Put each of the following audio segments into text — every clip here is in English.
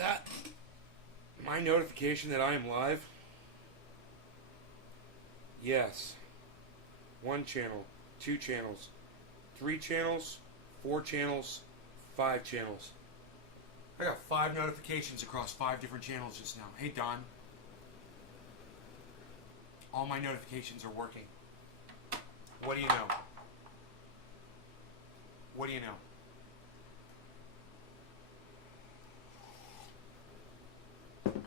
that my notification that I am live? Yes. 1 channel, 2 channels, 3 channels, 4 channels, 5 channels. I got 5 notifications across 5 different channels just now. Hey, Don. All my notifications are working. What do you know? What do you know?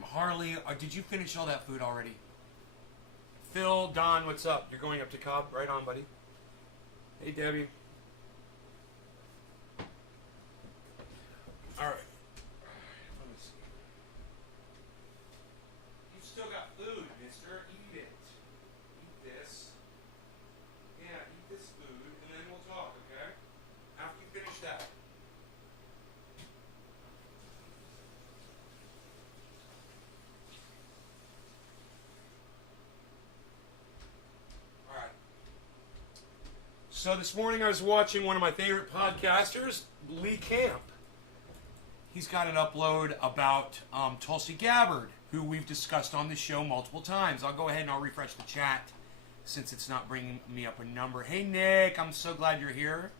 Harley, did you finish all that food already? Phil, Don, what's up? You're going up to Cobb? Right on, buddy. Hey, Debbie. All right. Let me see. You've still got food, mister. Eat it. Eat this. Yeah, eat this food, and then we'll talk, okay? After you finish that. All right. So this morning I was watching one of my favorite podcasters, Lee Camp. He's got an upload about Tulsi Gabbard, who we've discussed on the show multiple times. I'll go ahead and I'll refresh the chat since it's not bringing me up a number. Hey, Nick, I'm so glad you're here.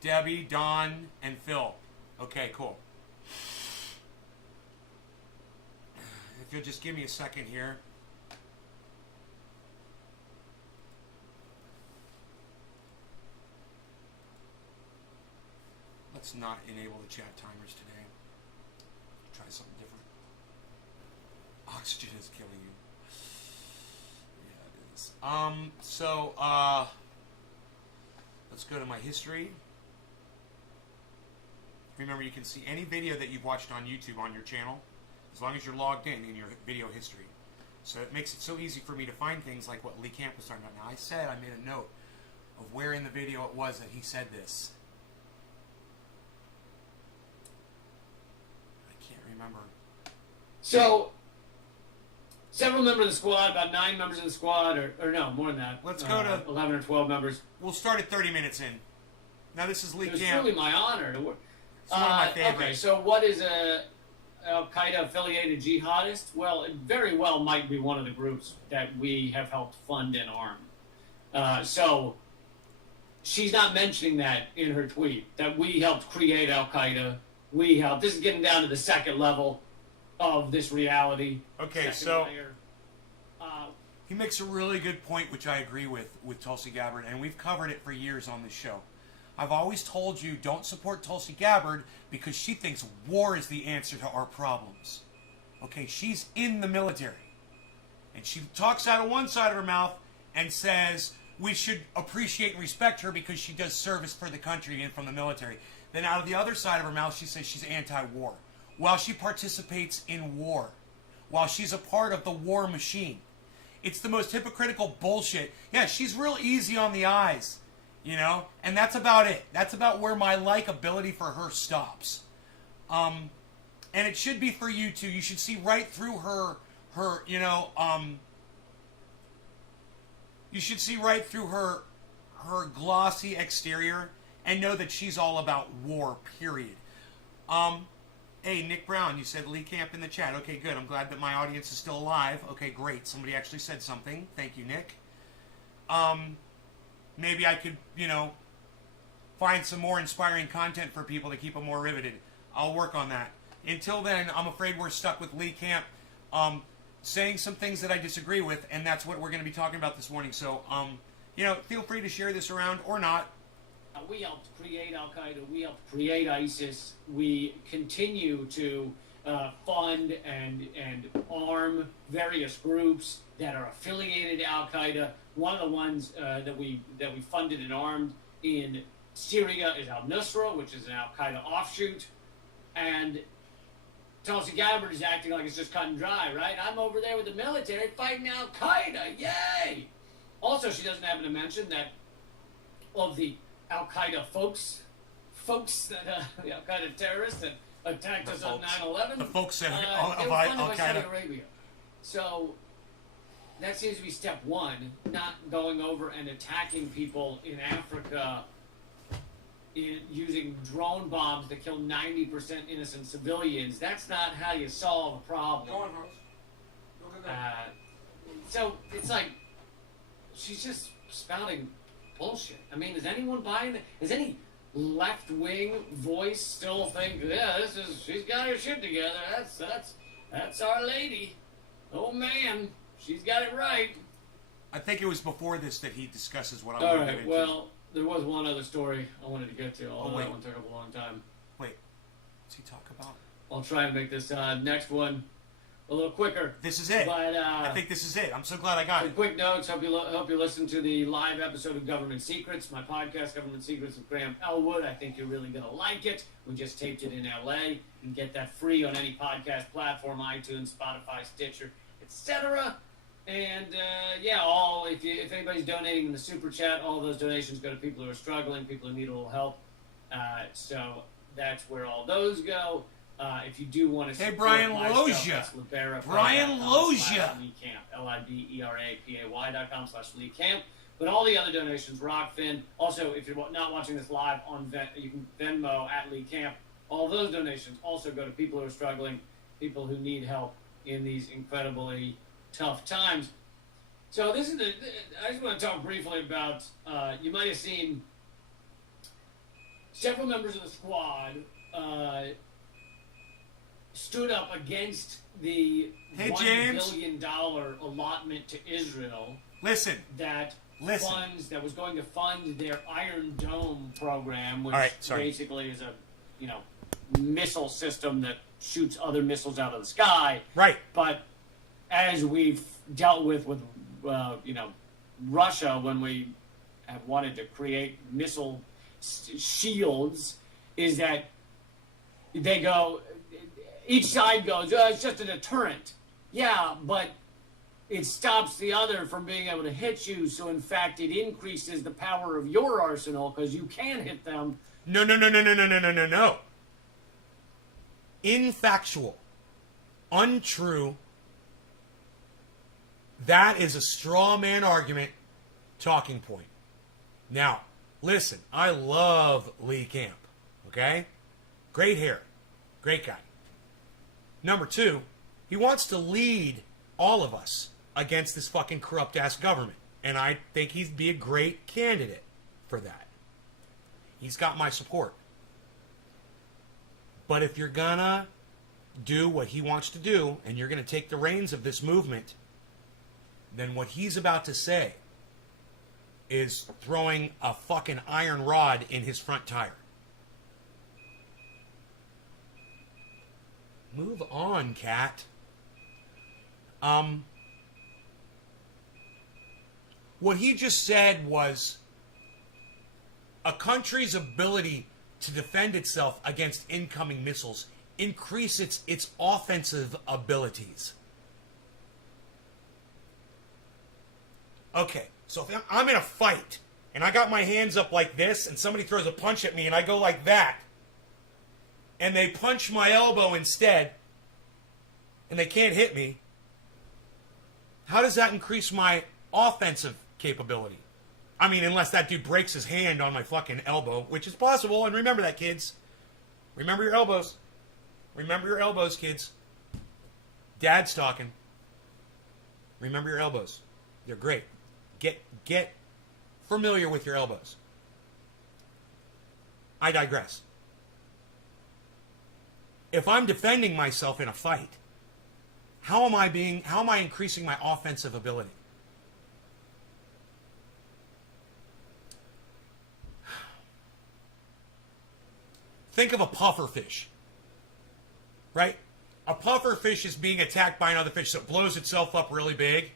Debbie, Don, and Phil. Okay, cool. If you'll just give me a second here. Let's not enable the chat timers today. Try something different. Oxygen is killing you. Yeah, it is. Let's go to my history. Remember, you can see any video that you've watched on YouTube on your channel, as long as you're logged in your video history. So it makes it so easy for me to find things like what Lee Camp was talking about. Now, I made a note of where in the video it was that he said this. Remember. So, several members of the squad, about 9 members of the squad, or no, more than that. Let's go to 11 or 12 members. We'll start at 30 minutes in. Now this is Lee Camp. It's really my honor to work. It's one of my favorites. Okay, so what is a Al-Qaeda affiliated jihadist? Well, it very well might be one of the groups that we have helped fund and arm. So she's not mentioning that in her tweet, that we helped create Al-Qaeda. We help. This is getting down to the second level of this reality. Okay, so he makes a really good point, which I agree with Tulsi Gabbard, and we've covered it for years on this show. I've always told you, don't support Tulsi Gabbard because she thinks war is the answer to our problems. Okay, she's in the military. And she talks out of one side of her mouth and says we should appreciate and respect her because she does service for the country and from the military. Then out of the other side of her mouth, she says she's anti-war. While she participates in war. While she's a part of the war machine. It's the most hypocritical bullshit. Yeah, she's real easy on the eyes. You know? And that's about it. That's about where my likability for her stops. And it should be for you too. You should see right through her you should see right through her glossy exterior and know that she's all about war, period. Hey, Nick Brown, you said Lee Camp in the chat. Okay, good. I'm glad that my audience is still alive. Okay, great. Somebody actually said something. Thank you, Nick. Maybe I could, find some more inspiring content for people to keep them more riveted. I'll work on that. Until then, I'm afraid we're stuck with Lee Camp saying some things that I disagree with, and that's what we're going to be talking about this morning. So, feel free to share this around or not. We helped create Al-Qaeda. We helped create ISIS. We continue to fund and arm various groups that are affiliated to Al-Qaeda. One of the ones that we funded and armed in Syria is Al-Nusra, which is an Al-Qaeda offshoot. And Tulsi Gabbard is acting like it's just cut and dry, right? I'm over there with the military fighting Al-Qaeda. Yay! Also, she doesn't happen to mention that of the Al-Qaeda folks that the Al-Qaeda terrorists that attacked us on 9/11. The folks that they of were funded by Saudi Al-Qaeda. Arabia. So that seems to be step one, not going over and attacking people in Africa using drone bombs to kill 90% innocent civilians. That's not how you solve a problem. Go on, Horace. Look at that. So it's like she's just spouting bullshit. I mean, is anyone buying it? Is any left-wing voice still think, yeah, she's got her shit together. That's our lady. Oh man, she's got it right. I think it was before this that he discusses what I'm All going to right. get into. Well, there was one other story I wanted to get to. Although wait. that one took up a long time. Wait, what's he talk about? I'll try and make this next one a little quicker. This is it. But I think this is it. I'm so glad I got some it. quick notes. Hope you listen to the live episode of Government Secrets, my podcast, Government Secrets with Graham Elwood. I think you're really gonna like it. We just taped it in LA. You can get that free on any podcast platform: iTunes, Spotify, Stitcher, etc. And if anybody's donating in the super chat, all those donations go to people who are struggling, people who need a little help. So that's where all those go. If you do want to support Brian my Loja. stuff, that's Libera. Brian Loja. LIBERAPAY.com/LeeCamp. But all the other donations, Rockfin. Also, if you're not watching this live on you can Venmo at Lee Camp. All those donations also go to people who are struggling, people who need help in these incredibly tough times. So I just want to talk briefly about, you might have seen several members of the squad stood up against the $1 billion allotment to Israel. Listen. That was going to fund their Iron Dome program, which basically is a missile system that shoots other missiles out of the sky. Right. But as we've dealt with Russia when we have wanted to create missile shields, is that they go, each side goes, it's just a deterrent. Yeah, but it stops the other from being able to hit you, so in fact it increases the power of your arsenal because you can hit them. No. Infactual. Untrue. That is a straw man argument talking point. Now, listen, I love Lee Camp, okay? Great hair. Great guy. Number two, he wants to lead all of us against this fucking corrupt-ass government. And I think he'd be a great candidate for that. He's got my support. But if you're gonna do what he wants to do, and you're gonna take the reins of this movement, then what he's about to say is throwing a fucking iron rod in his front tire. Move on, cat. What he just said was a country's ability to defend itself against incoming missiles increase its offensive abilities. Okay, so if I'm in a fight and I got my hands up like this and somebody throws a punch at me and I go like that and they punch my elbow instead and they can't hit me, how does that increase my offensive capability? I mean, unless that dude breaks his hand on my fucking elbow, which is possible. And remember that, kids. Remember your elbows. Remember your elbows, kids. Dad's talking. Remember your elbows. They're great. Get familiar with your elbows. I digress. If I'm defending myself in a fight, how am I increasing my offensive ability? Think of a puffer fish, right? A puffer fish is being attacked by another fish, so it blows itself up really big.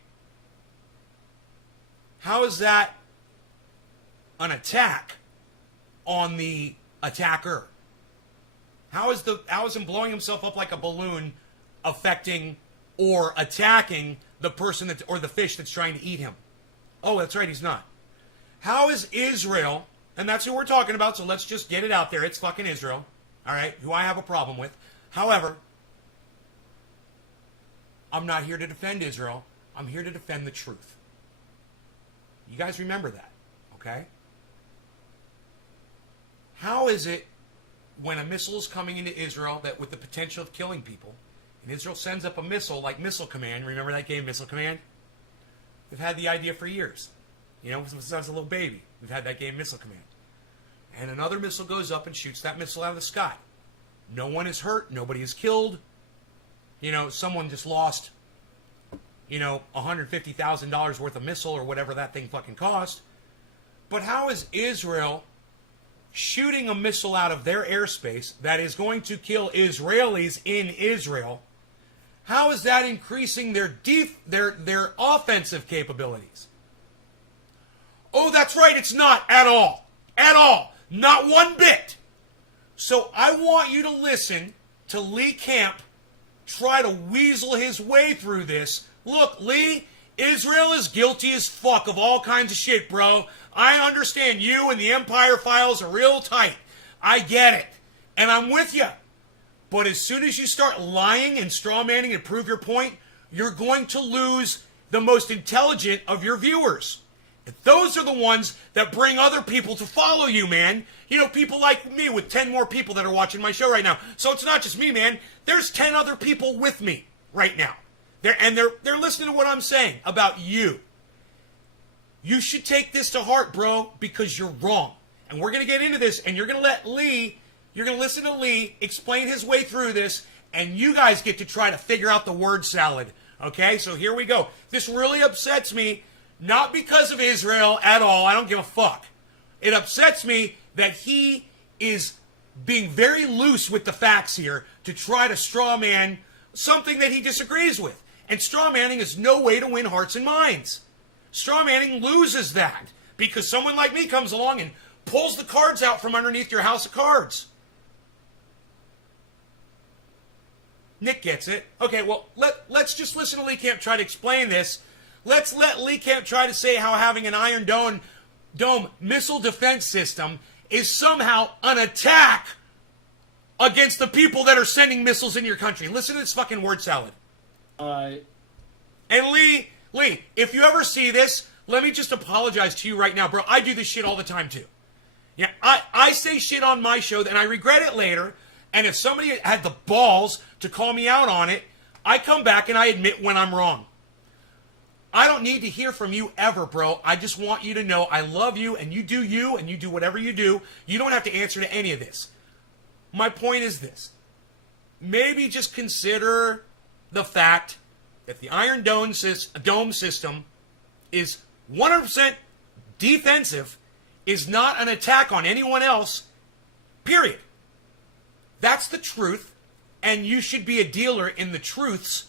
How is that an attack on the attacker? How is him blowing himself up like a balloon affecting or attacking the person or the fish that's trying to eat him? Oh, that's right, he's not. How is Israel, and that's who we're talking about, so let's just get it out there. It's fucking Israel, all right, who I have a problem with. However, I'm not here to defend Israel. I'm here to defend the truth. You guys remember that, okay? how is it when a missile is coming into Israel that with the potential of killing people, and Israel sends up a missile like Missile Command, remember that game, Missile Command? We've had the idea for years. You know, since I was a little baby, we've had that game, Missile Command. And another missile goes up and shoots that missile out of the sky. No one is hurt. Nobody is killed. You know, someone just lost, you know, $150,000 worth of missile or whatever that thing fucking cost. But how is Israel shooting a missile out of their airspace that is going to kill Israelis in Israel? How is that increasing their offensive capabilities? Oh, that's right, it's not at all. At all. Not one bit. So I want you to listen to Lee Camp try to weasel his way through this. Look, Lee, Israel is guilty as fuck of all kinds of shit, bro. I understand you and the Empire files are real tight. I get it. And I'm with you. But as soon as you start lying and strawmanning and prove your point, you're going to lose the most intelligent of your viewers. Those are the ones that bring other people to follow you, man. You know, people like me with 10 more people that are watching my show right now. So it's not just me, man. There's 10 other people with me right now. They're listening to what I'm saying about you. You should take this to heart, bro, because you're wrong. And we're going to get into this, and you're going to listen to Lee explain his way through this, and you guys get to try to figure out the word salad. Okay, so here we go. This really upsets me. Not because of Israel at all. I don't give a fuck. It upsets me that he is being very loose with the facts here to try to strawman something that he disagrees with. And strawmanning is no way to win hearts and minds. Strawmanning loses that because someone like me comes along and pulls the cards out from underneath your house of cards. Nick gets it. Okay, well, let's just listen to Lee Camp try to explain this. Let's let Lee Camp try to say how having an Iron Dome missile defense system is somehow an attack against the people that are sending missiles in your country. Listen to this fucking word salad. And Lee, if you ever see this, let me just apologize to you right now, bro. I do this shit all the time, too. Yeah, I say shit on my show, and I regret it later, and if somebody had the balls to call me out on it, I come back and I admit when I'm wrong. I don't need to hear from you ever, bro. I just want you to know I love you, and you do whatever you do. You don't have to answer to any of this. My point is this. Maybe just consider the fact that the Iron Dome system is 100% defensive, is not an attack on anyone else, period. That's the truth, and you should be a dealer in the truths,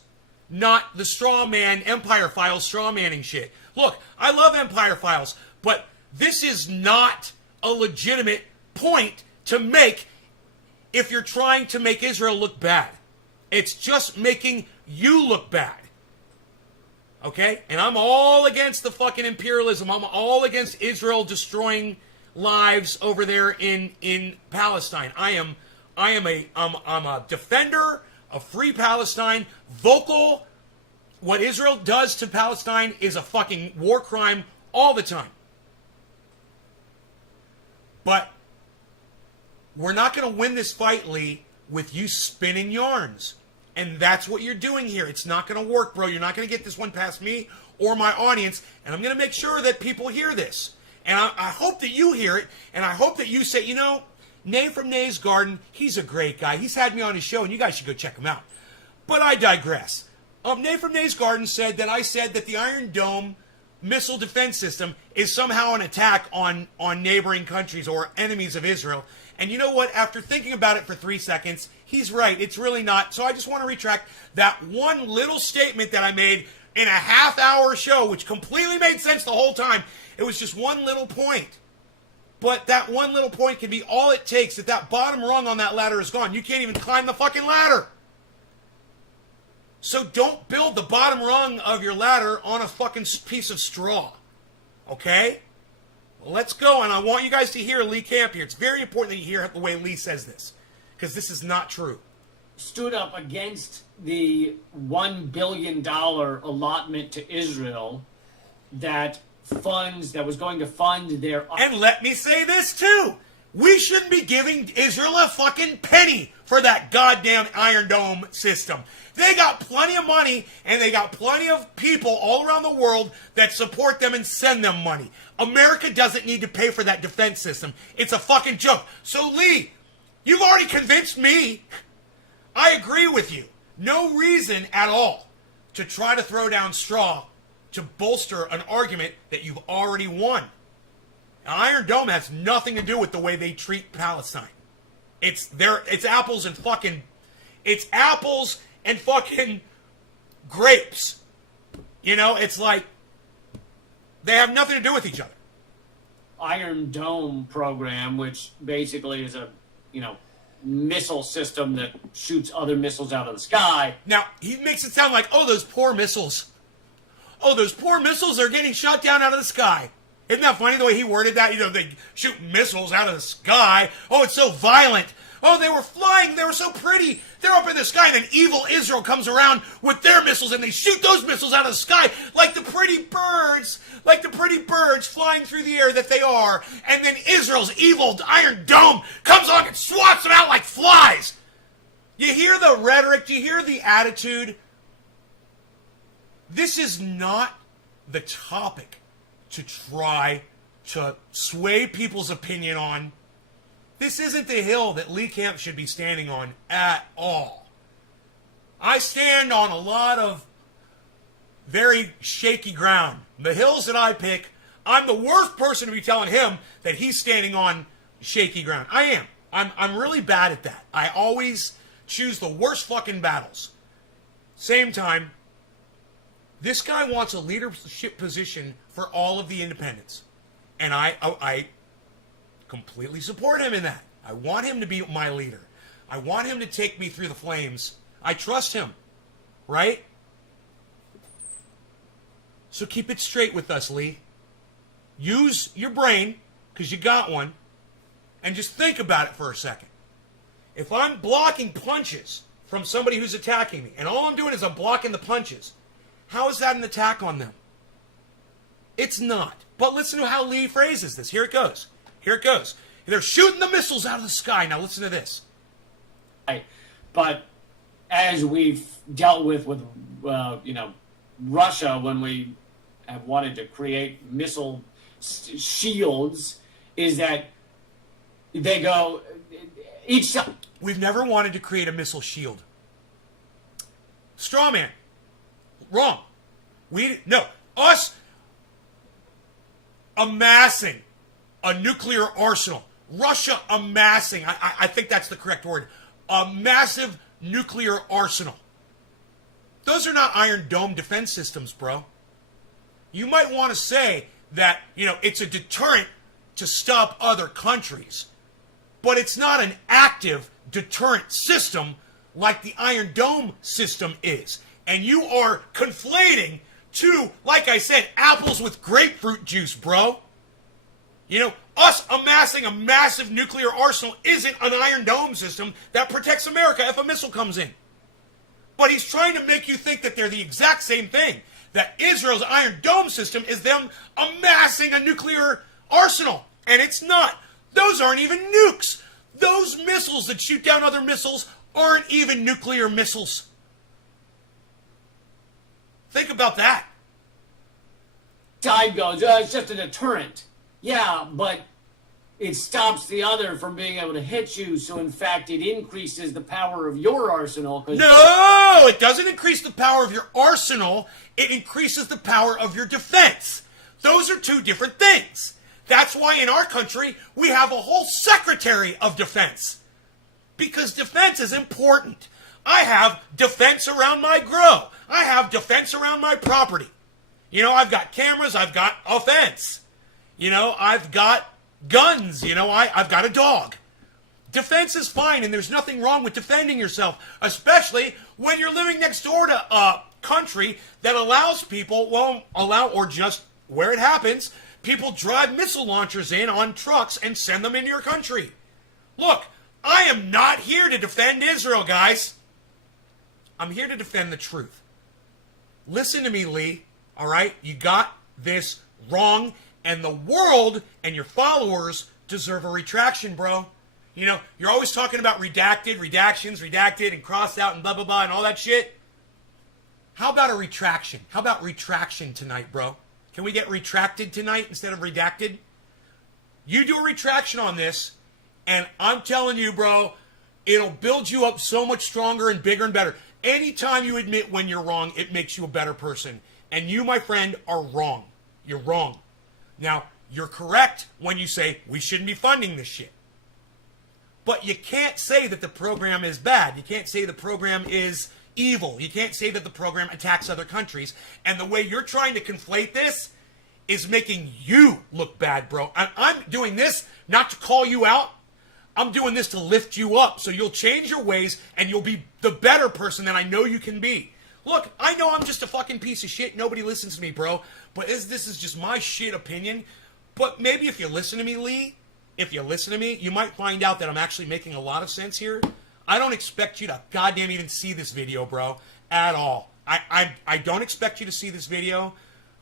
not the straw man Empire Files straw manning shit. Look, I love Empire Files, but this is not a legitimate point to make if you're trying to make Israel look bad. It's just making you look bad. Okay? And I'm all against the fucking imperialism. I'm all against Israel destroying lives over there in Palestine. I'm a defender of free Palestine, vocal. What Israel does to Palestine is a fucking war crime all the time. But we're not going to win this fight, Lee, with you spinning yarns. And that's what you're doing here. It's not going to work, bro. You're not going to get this one past me or my audience. And I'm going to make sure that people hear this. And I hope that you hear it. And I hope that you say, you know, Nay from Nay's Garden, he's a great guy. He's had me on his show, and you guys should go check him out. But I digress. Nay from Nay's Garden said that I said that the Iron Dome missile defense system is somehow an attack on neighboring countries or enemies of Israel. And you know what? After thinking about it for 3 seconds, he's right. It's really not. So I just want to retract that one little statement that I made in a half-hour show, which completely made sense the whole time. It was just one little point. But that one little point can be all it takes. That bottom rung on that ladder is gone. You can't even climb the fucking ladder. So don't build the bottom rung of your ladder on a fucking piece of straw. Okay? Well, let's go, and I want you guys to hear Lee Camp here. It's very important that you hear the way Lee says this, because this is not true. Stood up against the $1 billion allotment to Israel that was going to fund their... And let me say this, too. We shouldn't be giving Israel a fucking penny for that goddamn Iron Dome system. They got plenty of money, and they got plenty of people all around the world that support them and send them money. America doesn't need to pay for that defense system. It's a fucking joke. So, Lee, you've already convinced me. I agree with you. No reason at all to try to throw down straw to bolster an argument that you've already won. Iron Dome has nothing to do with the way they treat Palestine. It's apples and fucking grapes. You know, it's like they have nothing to do with each other. Iron Dome program, which basically is a, missile system that shoots other missiles out of the sky. Now, he makes it sound like, oh, those poor missiles. Oh, those poor missiles are getting shot down out of the sky. Isn't that funny the way he worded that? They shoot missiles out of the sky. Oh, it's so violent. Oh, they were flying. They were so pretty. They're up in the sky, and then evil Israel comes around with their missiles, and they shoot those missiles out of the sky like the pretty birds flying through the air that they are. And then Israel's evil Iron Dome comes along and swats them out like flies. You hear the rhetoric? Do you hear the attitude? This is not the topic to try to sway people's opinion on. This isn't the hill that Lee Camp should be standing on at all. I stand on a lot of very shaky ground. The hills that I pick, I'm the worst person to be telling him that he's standing on shaky ground. I am. I'm really bad at that. I always choose the worst fucking battles. Same time, this guy wants a leadership position for all of the independents. And I completely support him in that. I want him to be my leader. I want him to take me through the flames. I trust him. Right? So keep it straight with us, Lee. Use your brain, because you got one, and just think about it for a second. If I'm blocking punches from somebody who's attacking me, and all I'm doing is I'm blocking the punches, how is that an attack on them? It's not. But listen to how Lee phrases this. Here it goes. Here it goes. They're shooting the missiles out of the sky. Now listen to this. But as we've dealt with Russia when we have wanted to create missile shields, is that they go each side. We've never wanted to create a missile shield. Straw man. Wrong. Us amassing a nuclear arsenal. Russia amassing, I think that's the correct word, a massive nuclear arsenal. Those are not Iron Dome defense systems, bro. You might want to say that, it's a deterrent to stop other countries. But it's not an active deterrent system like the Iron Dome system is. And you are conflating two, like I said, apples with grapefruit juice, bro. Us amassing a massive nuclear arsenal isn't an Iron Dome system that protects America if a missile comes in. But he's trying to make you think that they're the exact same thing. That Israel's Iron Dome system is them amassing a nuclear arsenal. And it's not. Those aren't even nukes. Those missiles that shoot down other missiles aren't even nuclear missiles. Think about that. Side goes, it's just a deterrent. Yeah, but it stops the other from being able to hit you, so in fact it increases the power of your arsenal. No, it doesn't increase the power of your arsenal. It increases the power of your defense. Those are two different things. That's why in our country we have a whole Secretary of Defense. Because defense is important. I have defense around my grow. I have defense around my property. I've got cameras. I've got offense. I've got guns. I've got a dog. Defense is fine, and there's nothing wrong with defending yourself, especially when you're living next door to a country that allows people, or just where it happens, people drive missile launchers in on trucks and send them into your country. Look, I am not here to defend Israel, guys. I'm here to defend the truth. Listen to me, Lee, all right? You got this wrong, and the world and your followers deserve a retraction, bro. You know, you're always talking about redacted, redactions, redacted, and crossed out, and blah, blah, blah, and all that shit. How about a retraction? How about retraction tonight, bro? Can we get retracted tonight instead of redacted? You do a retraction on this, and I'm telling you, bro, it'll build you up so much stronger and bigger and better. Anytime you admit when you're wrong, it makes you a better person. And you, my friend, are wrong. You're wrong. Now, you're correct when you say we shouldn't be funding this shit. But you can't say that the program is bad. You can't say the program is evil. You can't say that the program attacks other countries. And the way you're trying to conflate this is making you look bad, bro. I'm doing this not to call you out. I'm doing this to lift you up so you'll change your ways and you'll be the better person that I know you can be. Look, I know I'm just a fucking piece of shit. Nobody listens to me, bro. But this is just my shit opinion. But maybe if you listen to me, Lee, if you listen to me, you might find out that I'm actually making a lot of sense here. I don't expect you to goddamn even see this video, bro, at all. I don't expect you to see this video.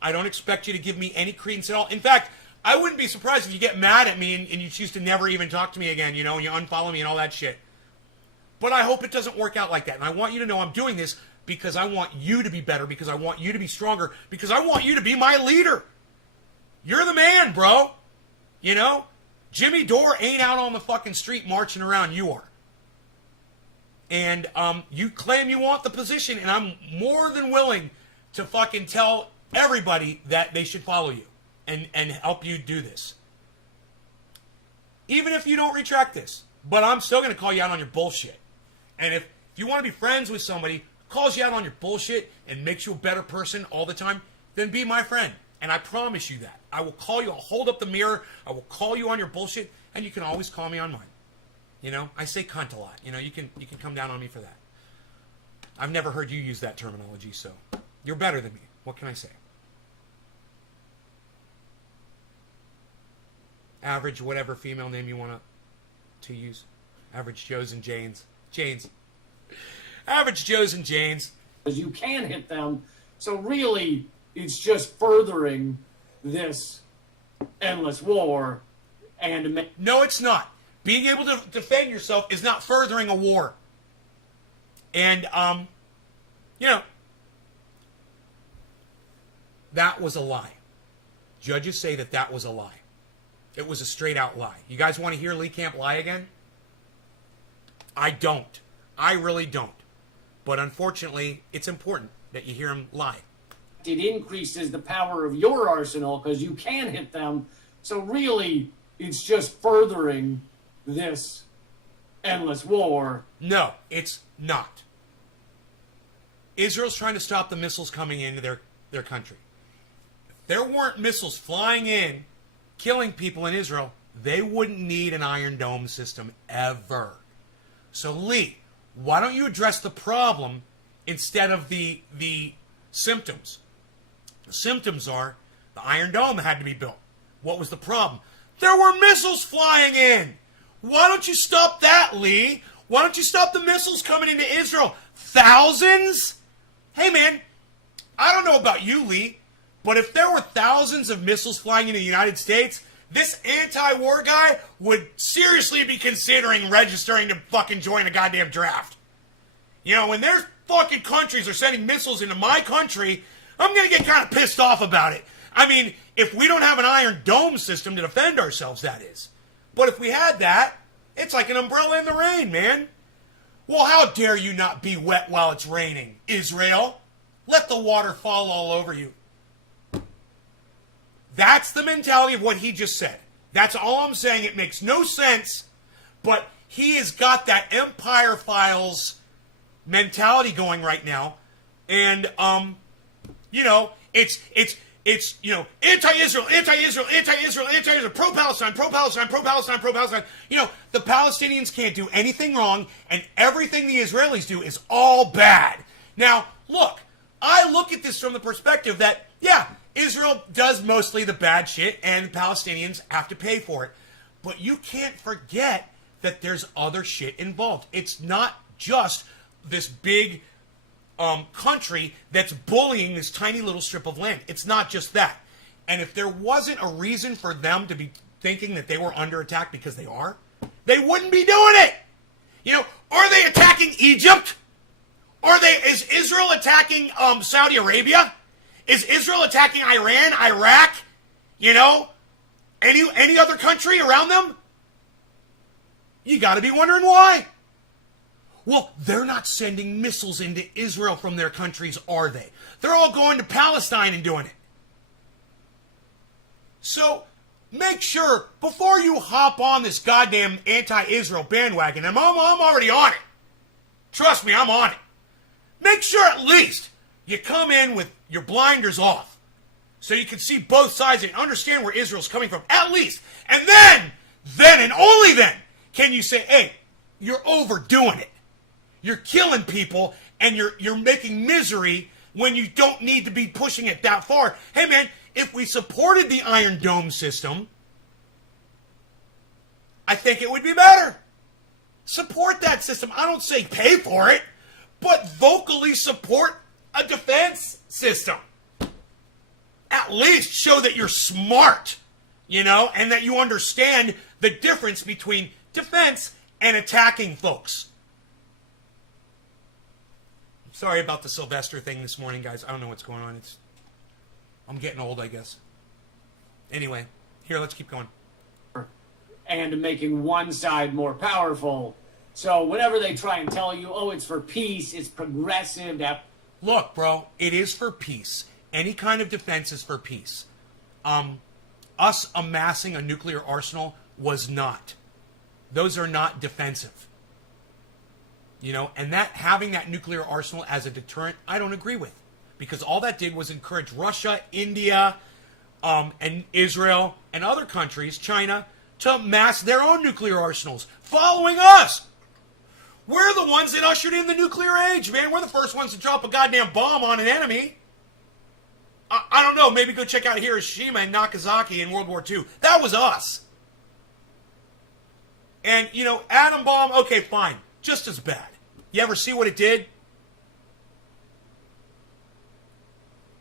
I don't expect you to give me any credence at all. In fact, I wouldn't be surprised if you get mad at me and you choose to never even talk to me again, you know, and you unfollow me and all that shit. But I hope it doesn't work out like that. And I want you to know I'm doing this because I want you to be better, because I want you to be stronger, because I want you to be my leader. You're the man, bro. You know? Jimmy Dore ain't out on the fucking street marching around. You are. And you claim you want the position, and I'm more than willing to fucking tell everybody that they should follow you and help you do this. Even if you don't retract this. But I'm still going to call you out on your bullshit. And if you want to be friends with somebody who calls you out on your bullshit and makes you a better person all the time, then be my friend. And I promise you that. I will call you. I'll hold up the mirror. I will call you on your bullshit. And you can always call me on mine. You know, I say cunt a lot. You know, you can come down on me for that. I've never heard you use that terminology, so you're better than me. What can I say? Average whatever female name you want to use. Average Joes and Janes. Janes. Average Joes and Janes. Because you can hit them. So really, it's just furthering this endless war. And no, it's not. Being able to defend yourself is not furthering a war. And, you know, that was a lie. Judges say that that was a lie. It was a straight-out lie. You guys want to hear Lee Camp lie again? I don't. I really don't. But unfortunately, it's important that you hear him lie. It increases the power of your arsenal because you can hit them. So really, it's just furthering this endless war. No, it's not. Israel's trying to stop the missiles coming into their country. If there weren't missiles flying in, killing people in Israel, they wouldn't need an Iron Dome system ever. So, Lee, why don't you address the problem instead of the symptoms? The symptoms are the Iron Dome had to be built. What was the problem? There were missiles flying in. Why don't you stop that, Lee? Why don't you stop the missiles coming into Israel? Thousands? Hey, man, I don't know about you, Lee, but if there were thousands of missiles flying into the United States, this anti-war guy would seriously be considering registering to fucking join a goddamn draft. You know, when their fucking countries are sending missiles into my country, I'm going to get kind of pissed off about it. I mean, if we don't have an Iron Dome system to defend ourselves, that is. But if we had that, it's like an umbrella in the rain, man. Well, how dare you not be wet while it's raining, Israel? Let the water fall all over you. That's the mentality of what he just said. That's all I'm saying. It makes no sense, but he has got that Empire Files mentality going right now. And, you know, it's you know, anti-Israel, pro-Palestine, pro-Palestine, pro-Palestine, pro-Palestine. You know, the Palestinians can't do anything wrong, and everything the Israelis do is all bad. Now, look, I look at this from the perspective that, yeah, Israel does mostly the bad shit, and the Palestinians have to pay for it. But you can't forget that there's other shit involved. It's not just this big country that's bullying this tiny little strip of land. It's not just that. And if there wasn't a reason for them to be thinking that they were under attack because they are, they wouldn't be doing it. You know, are they attacking Egypt? Is Israel attacking Saudi Arabia? Is Israel attacking Iran, Iraq? You know, any other country around them? You got to be wondering why. Well, they're not sending missiles into Israel from their countries, are they? They're all going to Palestine and doing it. So, make sure, before you hop on this goddamn anti-Israel bandwagon, and I'm already on it. Trust me, I'm on it. Make sure at least you come in with your blinders off so you can see both sides and understand where Israel's coming from, at least. And then and only then, can you say, hey, you're overdoing it. You're killing people and you're making misery when you don't need to be pushing it that far. Hey, man, if we supported the Iron Dome system, I think it would be better. Support that system. I don't say pay for it, but vocally support a defense system. At least show that you're smart, you know, and that you understand the difference between defense and attacking folks. Sorry about the Sylvester thing this morning, guys. I don't know what's going on. I'm getting old, I guess. Anyway, here, let's keep going. And making one side more powerful. So whenever they try and tell you, oh, it's for peace, it's progressive. Look, bro, it is for peace. Any kind of defense is for peace. Us amassing a nuclear arsenal was not. Those are not defensive. You know, and that having that nuclear arsenal as a deterrent, I don't agree with. Because all that did was encourage Russia, India, and Israel, and other countries, China, to amass their own nuclear arsenals, following us. We're the ones that ushered in the nuclear age, man. We're the first ones to drop a goddamn bomb on an enemy. I don't know, maybe go check out Hiroshima and Nagasaki in World War II. That was us. And, you know, atom bomb, okay, fine. Just as bad. You ever see what it did?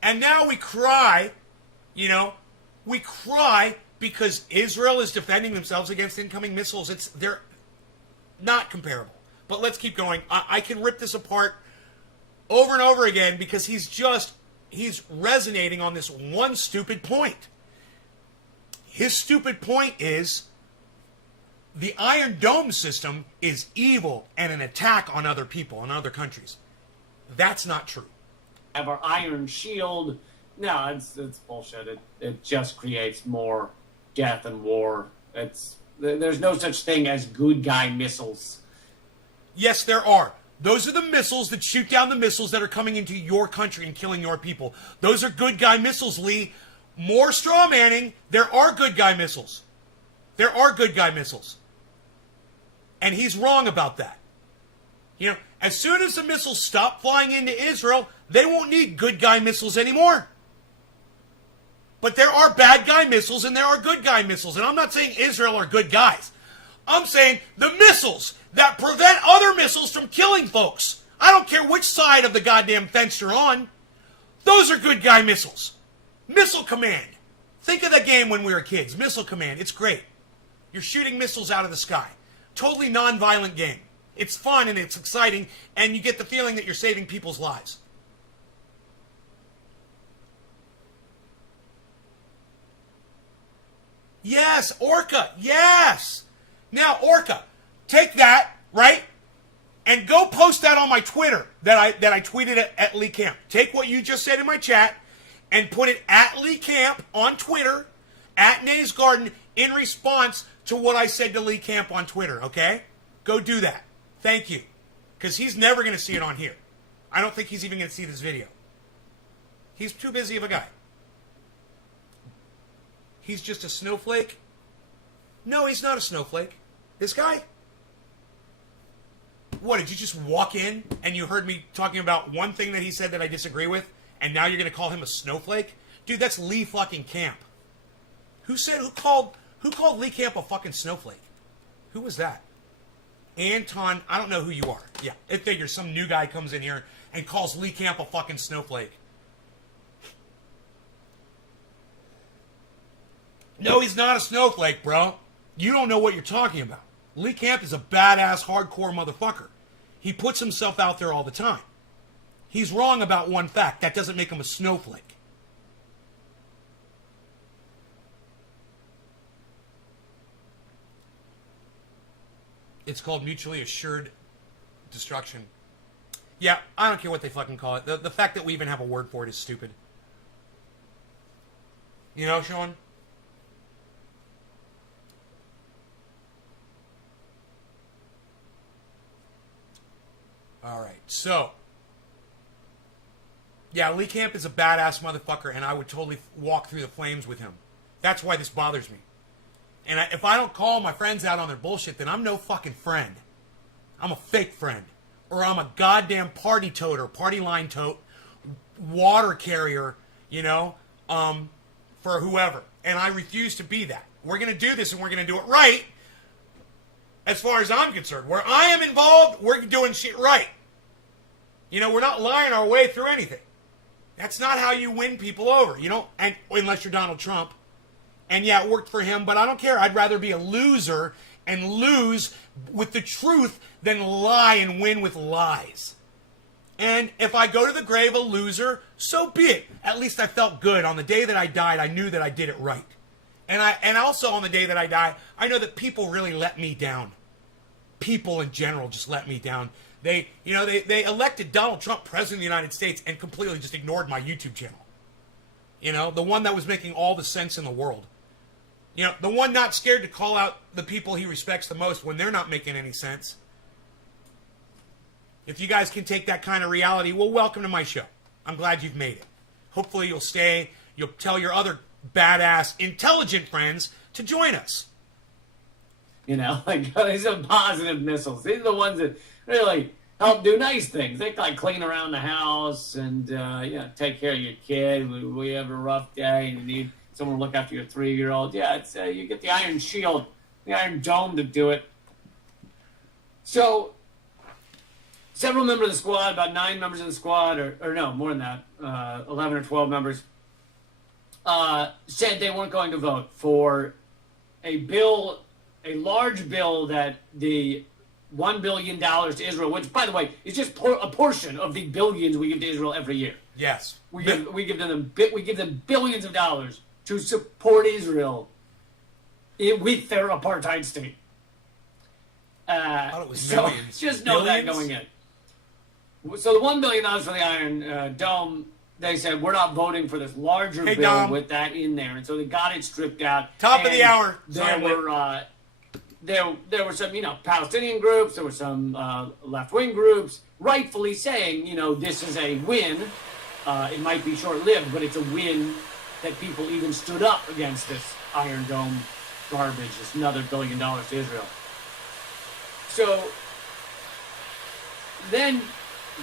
And now we cry, you know, we cry because Israel is defending themselves against incoming missiles. They're not comparable. But let's keep going. I can rip this apart over and over again because he's resonating on this one stupid point. His stupid point is the Iron Dome system is evil and an attack on other people, on other countries. That's not true. Have our Iron Shield. No, it's bullshit. It just creates more death and war. There's no such thing as good guy missiles. Yes, there are. Those are the missiles that shoot down the missiles that are coming into your country and killing your people. Those are good guy missiles, Lee. More straw manning. There are good guy missiles. There are good guy missiles. And he's wrong about that. You know, as soon as the missiles stop flying into Israel, they won't need good guy missiles anymore. But there are bad guy missiles and there are good guy missiles. And I'm not saying Israel are good guys. I'm saying the missiles that prevent other missiles from killing folks. I don't care which side of the goddamn fence you're on. Those are good guy missiles. Missile Command. Think of the game when we were kids. Missile Command. It's great. You're shooting missiles out of the sky. Totally non-violent game. It's fun and it's exciting, and you get the feeling that you're saving people's lives. Yes, Orca. Yes. Now, Orca, take that, right, and go post that on my Twitter that I tweeted at Lee Camp. Take what you just said in my chat and put it at Lee Camp on Twitter, at Nays Garden, in response to what I said to Lee Camp on Twitter, okay? Go do that. Thank you. Because he's never going to see it on here. I don't think he's even going to see this video. He's too busy of a guy. He's just a snowflake? No, he's not a snowflake. This guy? What, did you just walk in and you heard me talking about one thing that he said that I disagree with, and now you're going to call him a snowflake? Dude, that's Lee fucking Camp. Who called Lee Camp a fucking snowflake? Who was that? Anton, I don't know who you are. Yeah, it figures some new guy comes in here and calls Lee Camp a fucking snowflake. No, he's not a snowflake, bro. You don't know what you're talking about. Lee Camp is a badass, hardcore motherfucker. He puts himself out there all the time. He's wrong about one fact. That doesn't make him a snowflake. It's called mutually assured destruction. Yeah, I don't care what they fucking call it. The fact that we even have a word for it is stupid. You know, Sean? All right, so. Yeah, Lee Camp is a badass motherfucker, and I would totally walk through the flames with him. That's why this bothers me. And if I don't call my friends out on their bullshit, then I'm no fucking friend. I'm a fake friend. Or I'm a goddamn party toter, party line tote, water carrier, you know, for whoever. And I refuse to be that. We're going to do this, and we're going to do it right, as far as I'm concerned. Where I am involved, we're doing shit right. You know, we're not lying our way through anything. That's not how you win people over, you know, and unless you're Donald Trump. And yeah, it worked for him, but I don't care. I'd rather be a loser and lose with the truth than lie and win with lies. And if I go to the grave a loser, so be it. At least I felt good. On the day that I died, I knew that I did it right. And also on the day that I die, I know that people really let me down. People in general just let me down. They elected Donald Trump president of the United States and completely just ignored my YouTube channel. You know, the one that was making all the sense in the world. You know, the one not scared to call out the people he respects the most when they're not making any sense. If you guys can take that kind of reality, well, welcome to my show. I'm glad you've made it. Hopefully you'll stay. You'll tell your other badass, intelligent friends to join us. You know, like these are positive missiles. These are the ones that really help do nice things. They like clean around the house and take care of your kid. We have a rough day and you need someone to look after your 3-year-old. Yeah, it's you get the Iron Shield, the Iron Dome to do it. So, several members of the squad, about 9 members of the squad, or no, more than that, 11 or 12 members, said they weren't going to vote for a bill, a large bill that the $1 billion to Israel, which, by the way, is just a portion of the billions we give to Israel every year. Yes. We give them billions of dollars to support Israel with their apartheid state. I thought it was millions. Just know that going in. So the $1 billion for the Iron Dome, they said, we're not voting for this larger bill Dom. with that in there. And so they got it stripped out. Top of the hour. There were some, Palestinian groups. There were some left-wing groups rightfully saying, this is a win. It might be short-lived, but it's a win that people even stood up against this Iron Dome garbage, this another $1 billion to Israel. So then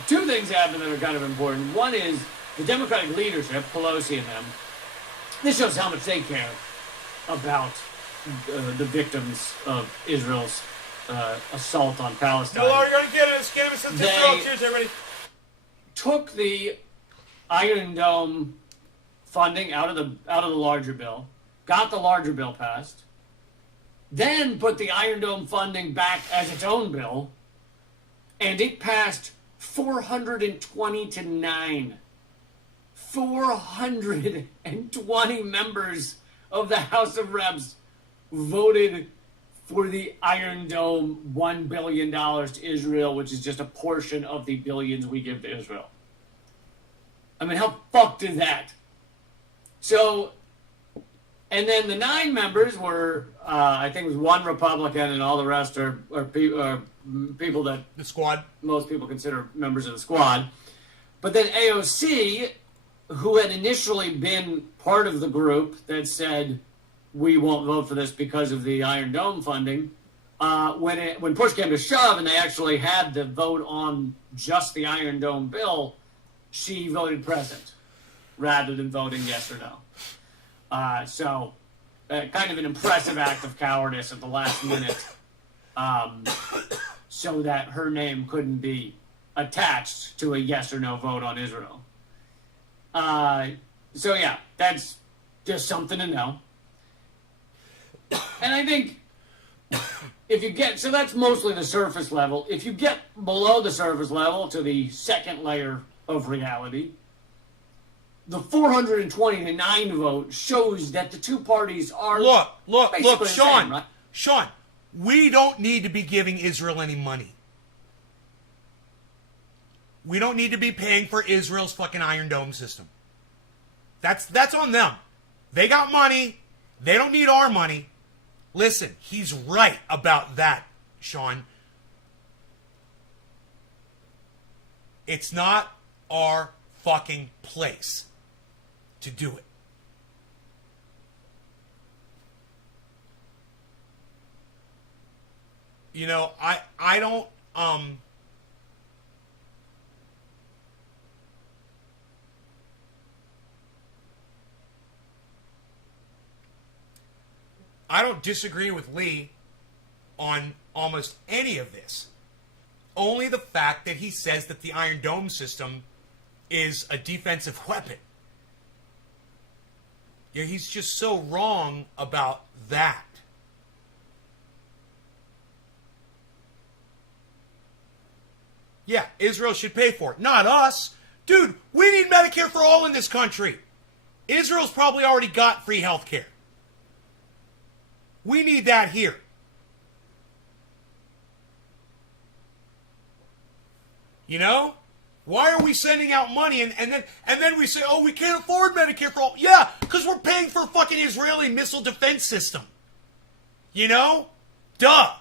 2 things happen that are kind of important. One is the Democratic leadership, Pelosi and them. This shows how much they care about the victims of Israel's assault on Palestine. No, you're going to get it. Get him. Cheers, everybody. Took the Iron Dome funding out of the larger bill, got the larger bill passed, then put the Iron Dome funding back as its own bill, and it passed 420 to 9. 420 members of the House of Reps voted for the Iron Dome $1 billion to Israel, which is just a portion of the billions we give to Israel. I mean, how fucked is that? So, and then the 9 members were, I think it was 1 Republican, and all the rest are people that the squad, most people consider members of the squad. But then AOC, who had initially been part of the group that said, we won't vote for this because of the Iron Dome funding, when push came to shove and they actually had the vote on just the Iron Dome bill, she voted present rather than voting yes or no. So kind of an impressive act of cowardice at the last minute, so that her name couldn't be attached to a yes or no vote on Israel. So yeah, that's just something to know. And I think if you get, so that's mostly the surface level. If you get below the surface level to the second layer of reality, the 420 to 9 vote shows that the two parties are Look, basically the Sean, same, right? Sean, we don't need to be giving Israel any money. We don't need to be paying for Israel's fucking Iron Dome system. That's on them. They got money. They don't need our money. Listen, he's right about that, Sean. It's not our fucking place to do it. You know, I don't I don't disagree with Lee on almost any of this. Only the fact that he says that the Iron Dome system is a defensive weapon. Yeah, he's just so wrong about that. Yeah, Israel should pay for it. Not us. Dude, we need Medicare for all in this country. Israel's probably already got free health care. We need that here. You know? Why are we sending out money and then we say, oh, we can't afford Medicare for all? Yeah, because we're paying for a fucking Israeli missile defense system. You know? Duh.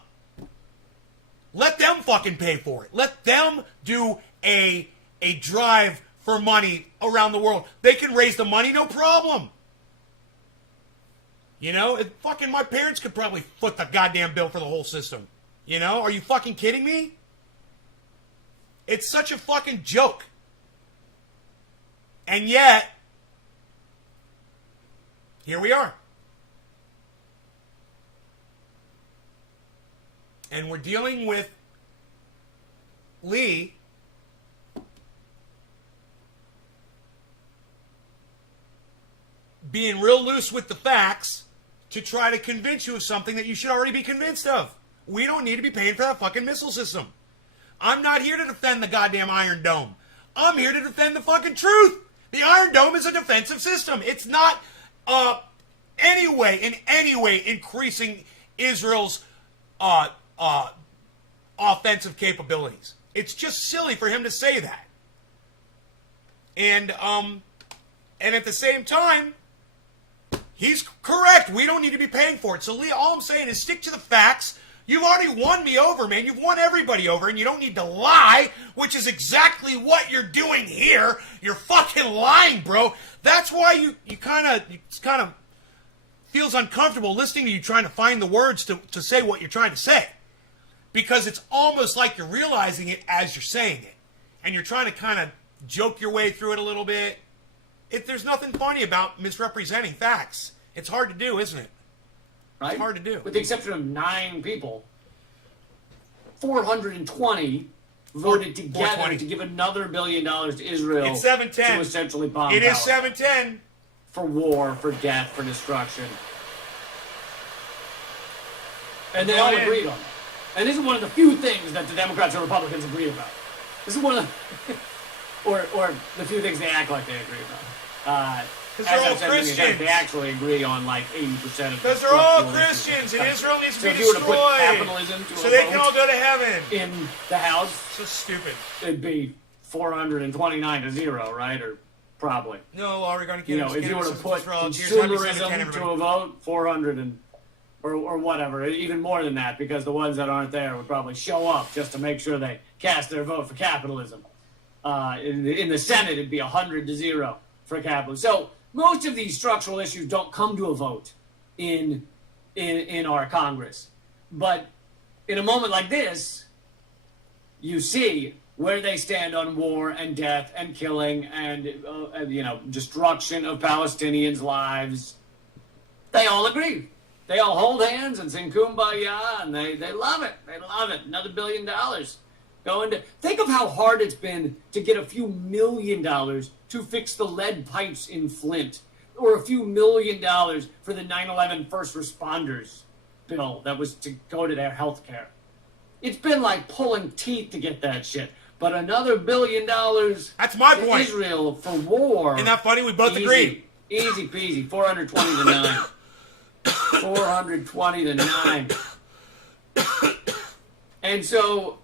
Let them fucking pay for it. Let them do a drive for money around the world. They can raise the money, no problem. You know, fucking my parents could probably foot the goddamn bill for the whole system. You know, are you fucking kidding me? It's such a fucking joke. And yet, here we are. And we're dealing with Lee being real loose with the facts to try to convince you of something that you should already be convinced of. We don't need to be paying for that fucking missile system. I'm not here to defend the goddamn Iron Dome. I'm here to defend the fucking truth. The Iron Dome is a defensive system. It's not in any way increasing Israel's offensive capabilities. It's just silly for him to say that. And at the same time, he's correct. We don't need to be paying for it. So, Lee, all I'm saying is stick to the facts. You've already won me over, man. You've won everybody over, and you don't need to lie, which is exactly what you're doing here. You're fucking lying, bro. That's why you kind of feels uncomfortable listening to you trying to find the words to say what you're trying to say. Because it's almost like you're realizing it as you're saying it. And you're trying to kind of joke your way through it a little bit. There's nothing funny about misrepresenting facts. It's hard to do, isn't it? Right? It's hard to do. With the exception of 9 people, 420 voted together to give another $1 billion to Israel. It's 710. To essentially bomb It is Palestine. 710. For war, for death, for destruction. And they all agreed on that. And this is one of the few things that the Democrats and Republicans agree about. This is one of the, or the few things they act like they agree about. Because they're all Christians. They actually agree on like 80% of. Because they're all Christians, and Israel needs to be destroyed. If you were to put capitalism to so they can all go to heaven. In the House, so stupid. It'd be 429 to 0, right? Or probably. No, are we going to get? If you were to put consumerism to a vote, 400 and or whatever, even more than that, because the ones that aren't there would probably show up just to make sure they cast their vote for capitalism. In the Senate, it'd be 100 to 0 for capitalism. So most of these structural issues don't come to a vote in our Congress. But in a moment like this, you see where they stand on war and death and killing and destruction of Palestinians' lives. They all agree. They all hold hands and sing Kumbaya, and they love it. They love it. Another $1 billion going to. Think of how hard it's been to get a few $1 million to fix the lead pipes in Flint. or a few $1 million for the 9/11 first responders bill that was to go to their health care. It's been like pulling teeth to get that shit. But another $1 billion That's my to point. Israel for war. Isn't that funny? We both agree. Easy peasy. 420 to 9. 420 to 9. And so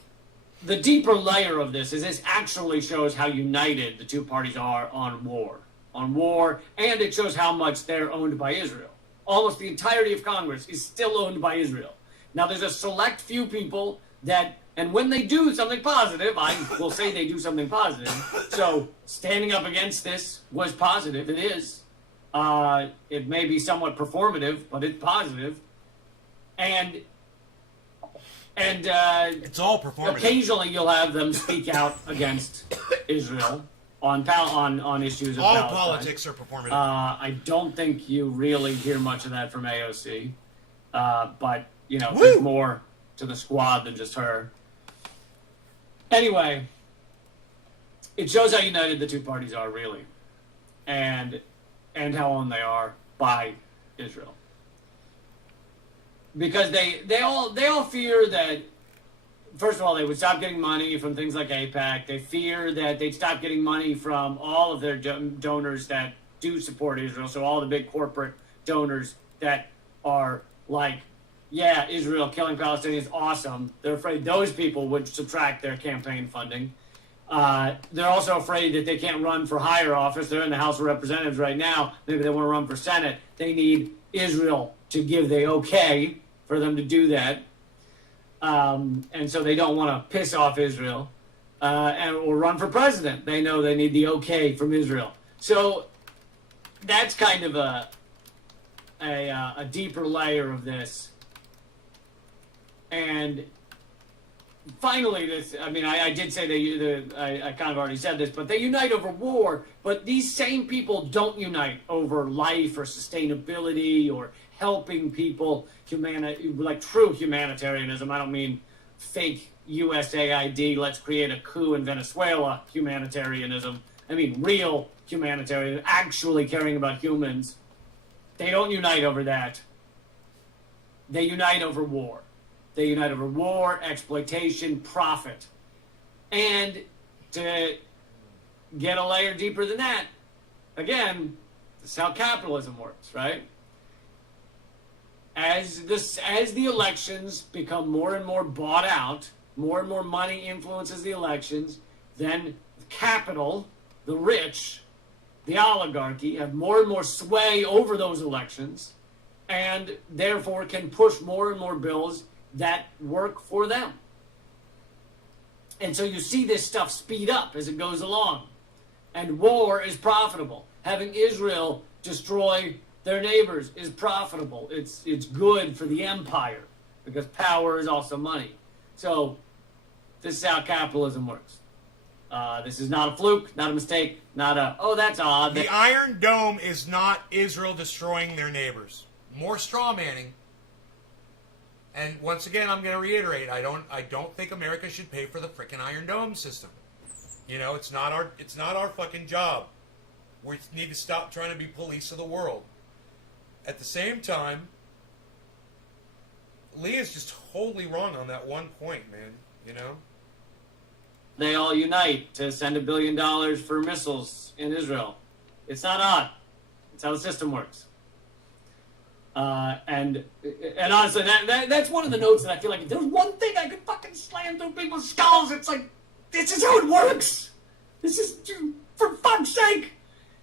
the deeper layer of this is this actually shows how united the two parties are on war. On war, and it shows how much they're owned by Israel. Almost the entirety of Congress is still owned by Israel. Now, there's a select few people that, and when they do something positive, I will say they do something positive. So standing up against this was positive. It is. It may be somewhat performative, but it's positive. And it's all performative. Occasionally, you'll have them speak out against Israel on issues of all Palestine. politics are performative. I don't think you really hear much of that from AOC, but you know, Woo! there's more to the squad than just her. Anyway, it shows how united the two parties are, really, and how owned they are by Israel. Because they all fear that, first of all, they would stop getting money from things like AIPAC. They fear that they'd stop getting money from all of their donors that do support Israel. So all the big corporate donors that are like, yeah, Israel killing Palestinians, awesome. They're afraid those people would subtract their campaign funding. They're also afraid that they can't run for higher office. They're in the House of Representatives right now. Maybe they want to run for Senate. They need Israel to give the okay for them to do that. And so they don't want to piss off Israel or run for president. They know they need the okay from Israel. So that's kind of a deeper layer of this. And finally, this, I mean, I did say I kind of already said this, but they unite over war, but these same people don't unite over life or sustainability or helping people, like true humanitarianism. I don't mean fake USAID, let's create a coup in Venezuela humanitarianism. I mean real humanitarianism, actually caring about humans. They don't unite over that. They unite over war. They unite over war, exploitation, profit. And to get a layer deeper than that, again, this is how capitalism works, right? As the elections become more and more bought out, more and more money influences the elections, then capital, the rich, the oligarchy, have more and more sway over those elections, and therefore can push more and more bills that work for them. And so you see this stuff speed up as it goes along. And war is profitable. Having Israel destroy their neighbors is profitable. It's good for the empire because power is also money. So this is how capitalism works. This is not a fluke, not a mistake, not a, oh, that's odd. The Iron Dome is not Israel destroying their neighbors. More straw manning. And once again, I'm going to reiterate, I don't think America should pay for the frickin' Iron Dome system. You know, it's not our fucking job. We need to stop trying to be police of the world. At the same time, Lee is just totally wrong on that one point, man. You know? They all unite to send $1 billion for missiles in Israel. It's not odd. It's how the system works. And honestly, that's one of the notes that I feel like if there's one thing I could fucking slam through people's skulls, it's like, this is how it works. This is, for fuck's sake.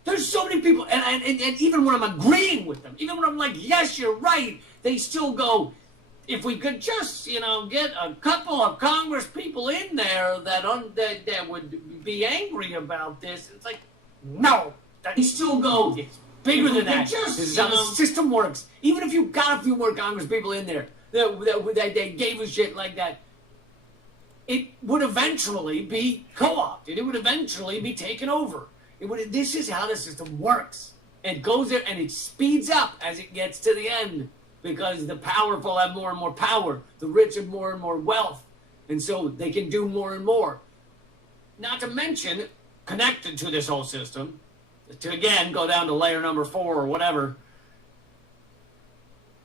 There's so many people, and even when I'm agreeing with them, even when I'm like, yes, you're right, they still go, if we could just, get a couple of Congress people in there that would be angry about this, it's like, no. They still go, it's bigger than that. This is how the system works. Even if you got a few more Congress people in there that they gave a shit like that, it would eventually be co-opted. It would eventually be taken over. This is how the system works. It goes there and it speeds up as it gets to the end because the powerful have more and more power. The rich have more and more wealth. And so they can do more and more. Not to mention, connected to this whole system, to again go down to layer number 4 or whatever,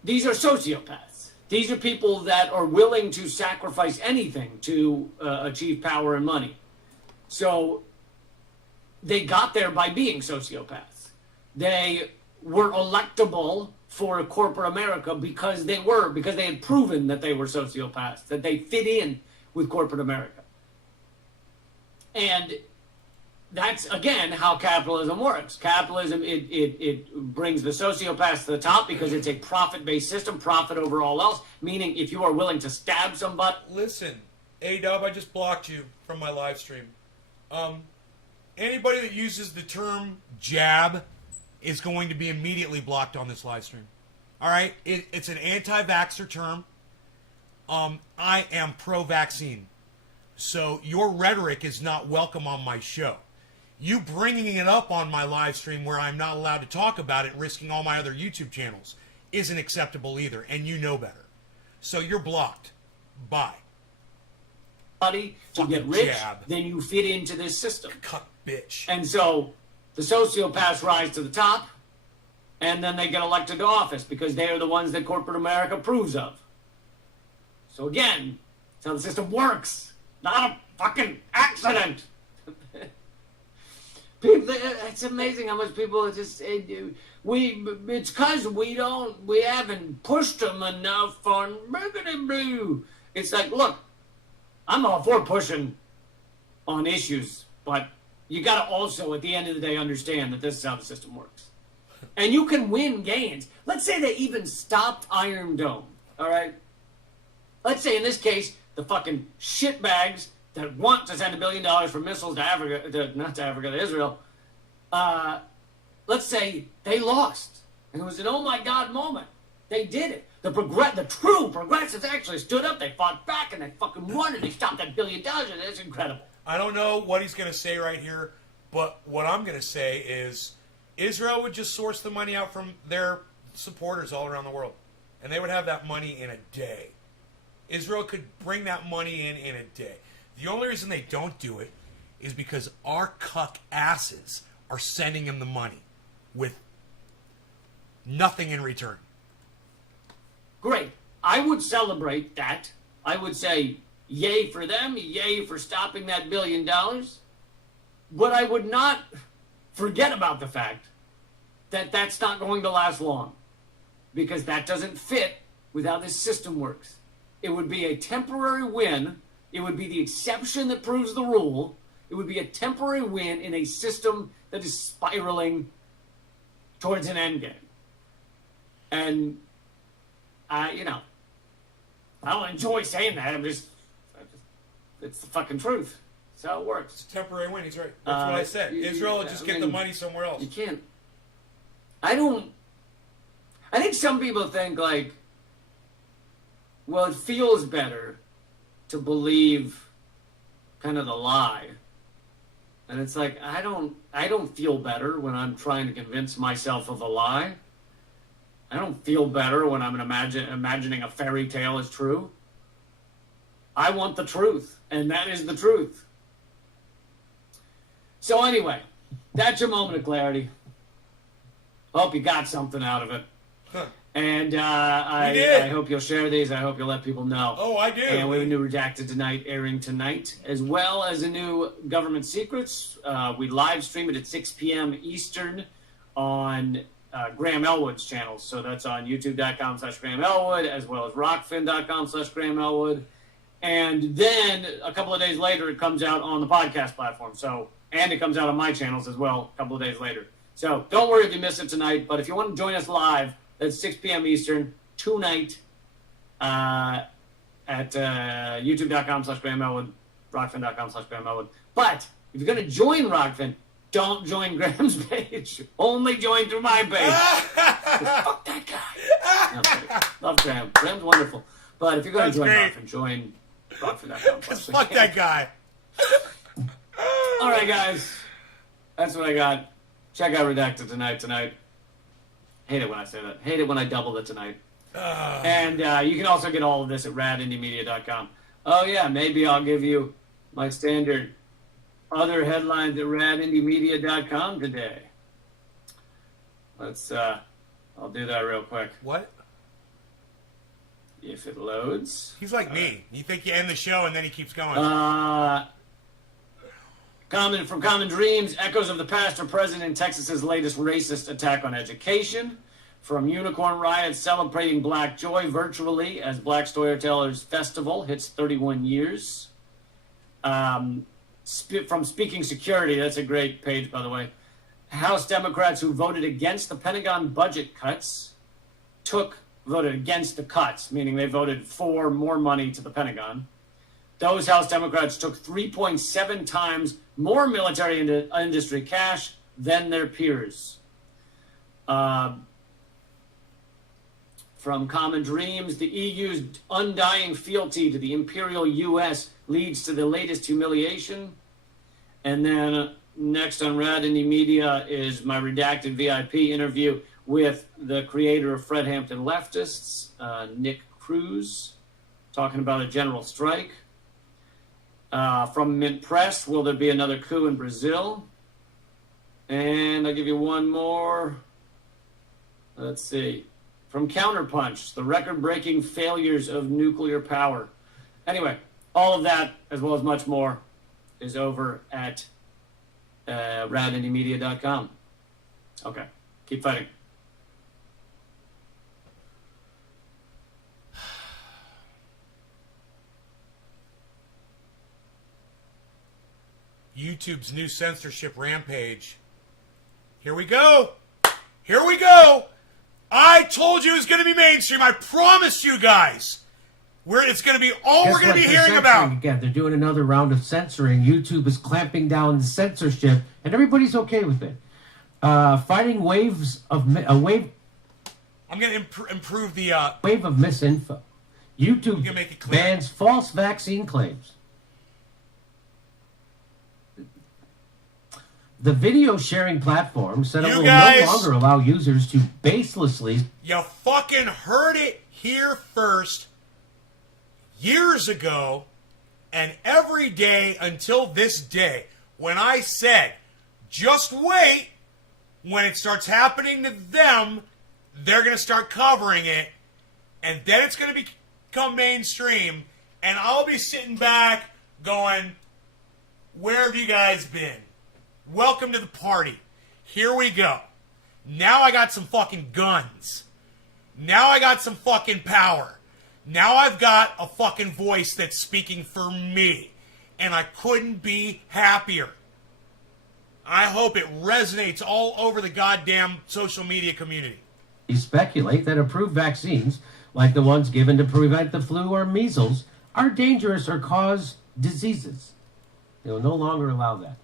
these are sociopaths. These are people that are willing to sacrifice anything to achieve power and money. So they got there by being sociopaths. They were electable for corporate America because they had proven that they were sociopaths, that they fit in with corporate America. And that's, again, how capitalism works. Capitalism, it brings the sociopaths to the top because it's a profit-based system, profit over all else, meaning if you are willing to stab somebody... Listen, A-Dub, I just blocked you from my live stream. Anybody that uses the term jab is going to be immediately blocked on this live stream. All right? It's an anti-vaxxer term. I am pro-vaccine. So your rhetoric is not welcome on my show. You bringing it up on my live stream where I'm not allowed to talk about it, risking all my other YouTube channels, isn't acceptable either, and you know better. So you're blocked. Bye. To get rich, then you fit into this system. Cuck bitch. And so the sociopaths rise to the top, and then they get elected to office because they are the ones that corporate America approves of. So again, that's how the system works. Not a fucking accident. People, it's amazing how much people just it's because we haven't pushed them enough on blue. It's like, look, I'm all for pushing on issues, but you got to also, at the end of the day, understand that this is how the system works. And you can win gains. Let's say they even stopped Iron Dome, all right? Let's say, in this case, the fucking shitbags that want to send $1 billion for missiles to Africa, to Israel, let's say they lost. And it was an oh my God moment. They did it. The true progressives actually stood up, they fought back, and they fucking won, and they stopped that $1 billion, and it's incredible. I don't know what he's going to say right here, but what I'm going to say is Israel would just source the money out from their supporters all around the world, and they would have that money in a day. Israel could bring that money in a day. The only reason they don't do it is because our cuck asses are sending them the money with nothing in return. Great. I would celebrate that. I would say, yay for them, yay for stopping that $1 billion. But I would not forget about the fact that that's not going to last long, because that doesn't fit with how this system works. It would be a temporary win. It would be the exception that proves the rule. It would be a temporary win in a system that is spiraling towards an endgame. And, I don't enjoy saying that. It's the fucking truth. That's how it works. It's a temporary win. He's right. That's what I said. Israel will just get the money somewhere else. You can't. I think some people think, like, well, it feels better to believe kind of the lie. And it's like, I don't feel better when I'm trying to convince myself of a lie. I don't feel better when I'm imagining a fairy tale is true. I want the truth, and that is the truth. So anyway, that's your moment of clarity. Hope you got something out of it. Huh. And I hope you'll share these. I hope you'll let people know. Oh, I do. And we have a new Redacted Tonight airing tonight, as well as a new Government Secrets. We live stream it at 6 p.m. Eastern on Graham Elwood's channel. So that's on youtube.com/Graham Elwood, as well as rockfin.com/Graham Elwood. And then a couple of days later, it comes out on the podcast platform. And it comes out on my channels as well a couple of days later. So don't worry if you miss it tonight. But if you want to join us live, that's 6 p.m. Eastern tonight at youtube.com/Graham Elwood, rockfin.com/Graham Elwood. But if you're going to join Rockfin, don't join Graham's page. Only join through my page. Fuck that guy. No, love Graham. Graham's wonderful. But if you're going to join Rockfin, join rockfin.com. Fuck that guy. All right, guys. That's what I got. Check out Redacted tonight. Hate it when I say that. Hate it when I double it tonight. And you can also get all of this at radindiemedia.com. Oh, yeah, maybe I'll give you my standard other headlines at radindiemedia.com today. Let's, I'll do that real quick. What? If it loads. He's like me. You think you end the show and then he keeps going. From Common Dreams, echoes of the past are present in Texas's latest racist attack on education. From Unicorn Riot, celebrating Black Joy virtually as Black Storytellers Festival hits 31 years. From Speaking Security, that's a great page, by the way. House Democrats who voted against the Pentagon budget cuts voted against the cuts, meaning they voted for more money to the Pentagon. Those House Democrats took 3.7 times more military industry cash than their peers. From Common Dreams, the EU's undying fealty to the imperial U.S. leads to the latest humiliation. And then next on Rad Indie Media is my redacted VIP interview with the creator of Fred Hampton Leftists, Nick Cruz, talking about a general strike. From Mint Press, will there be another coup in Brazil? And I'll give you one more. Let's see. From Counterpunch, the record-breaking failures of nuclear power. Anyway, all of that, as well as much more, is over at radindiemedia.com. Okay, keep fighting. YouTube's new censorship rampage. Here we go. Here we go. I told you it was going to be mainstream. I promised you guys. It's going to be all we're going to be hearing about. Again, they're doing another round of censoring. YouTube is clamping down the censorship, and everybody's okay with it. Fighting waves of I'm going to improve the wave of misinfo. YouTube make it clear. bans false vaccine claims. The video sharing platform said it will no longer allow users to baselessly... You fucking heard it here first. Years ago, and every day until this day, when I said, just wait, when it starts happening to them, they're going to start covering it, and then it's going to become mainstream, and I'll be sitting back going, where have you guys been? Welcome to the party. Here we go. Now I got some fucking guns. Now I got some fucking power. Now I've got a fucking voice that's speaking for me. And I couldn't be happier. I hope it resonates all over the goddamn social media community. Speculate that approved vaccines, like the ones given to prevent the flu or measles, are dangerous or cause diseases. They will no longer allow that.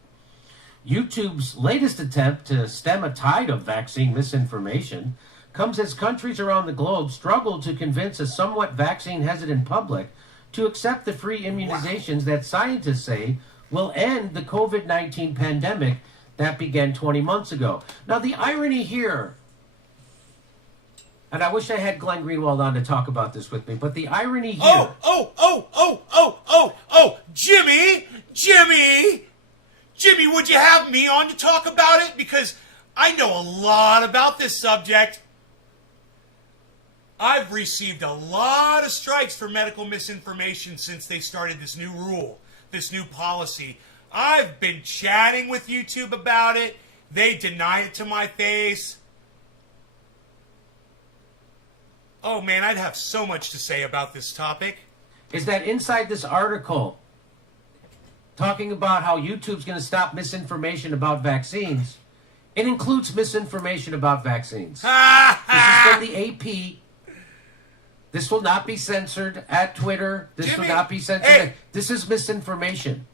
YouTube's latest attempt to stem a tide of vaccine misinformation comes as countries around the globe struggle to convince a somewhat vaccine-hesitant public to accept the free immunizations that scientists say will end the COVID-19 pandemic that began 20 months ago. Now, the irony here, and I wish I had Glenn Greenwald on to talk about this with me, but the irony here... Jimmy, would you have me on to talk about it? Because I know a lot about this subject. I've received a lot of strikes for medical misinformation since they started this new rule, this new policy. I've been chatting with YouTube about it. They deny it to my face. Oh man, I'd have so much to say about this topic. Is that inside this article, talking about how YouTube's going to stop misinformation about vaccines, it includes misinformation about vaccines. This is from the AP. This will not be censored at Twitter. This will not be censored. Hey. This is misinformation.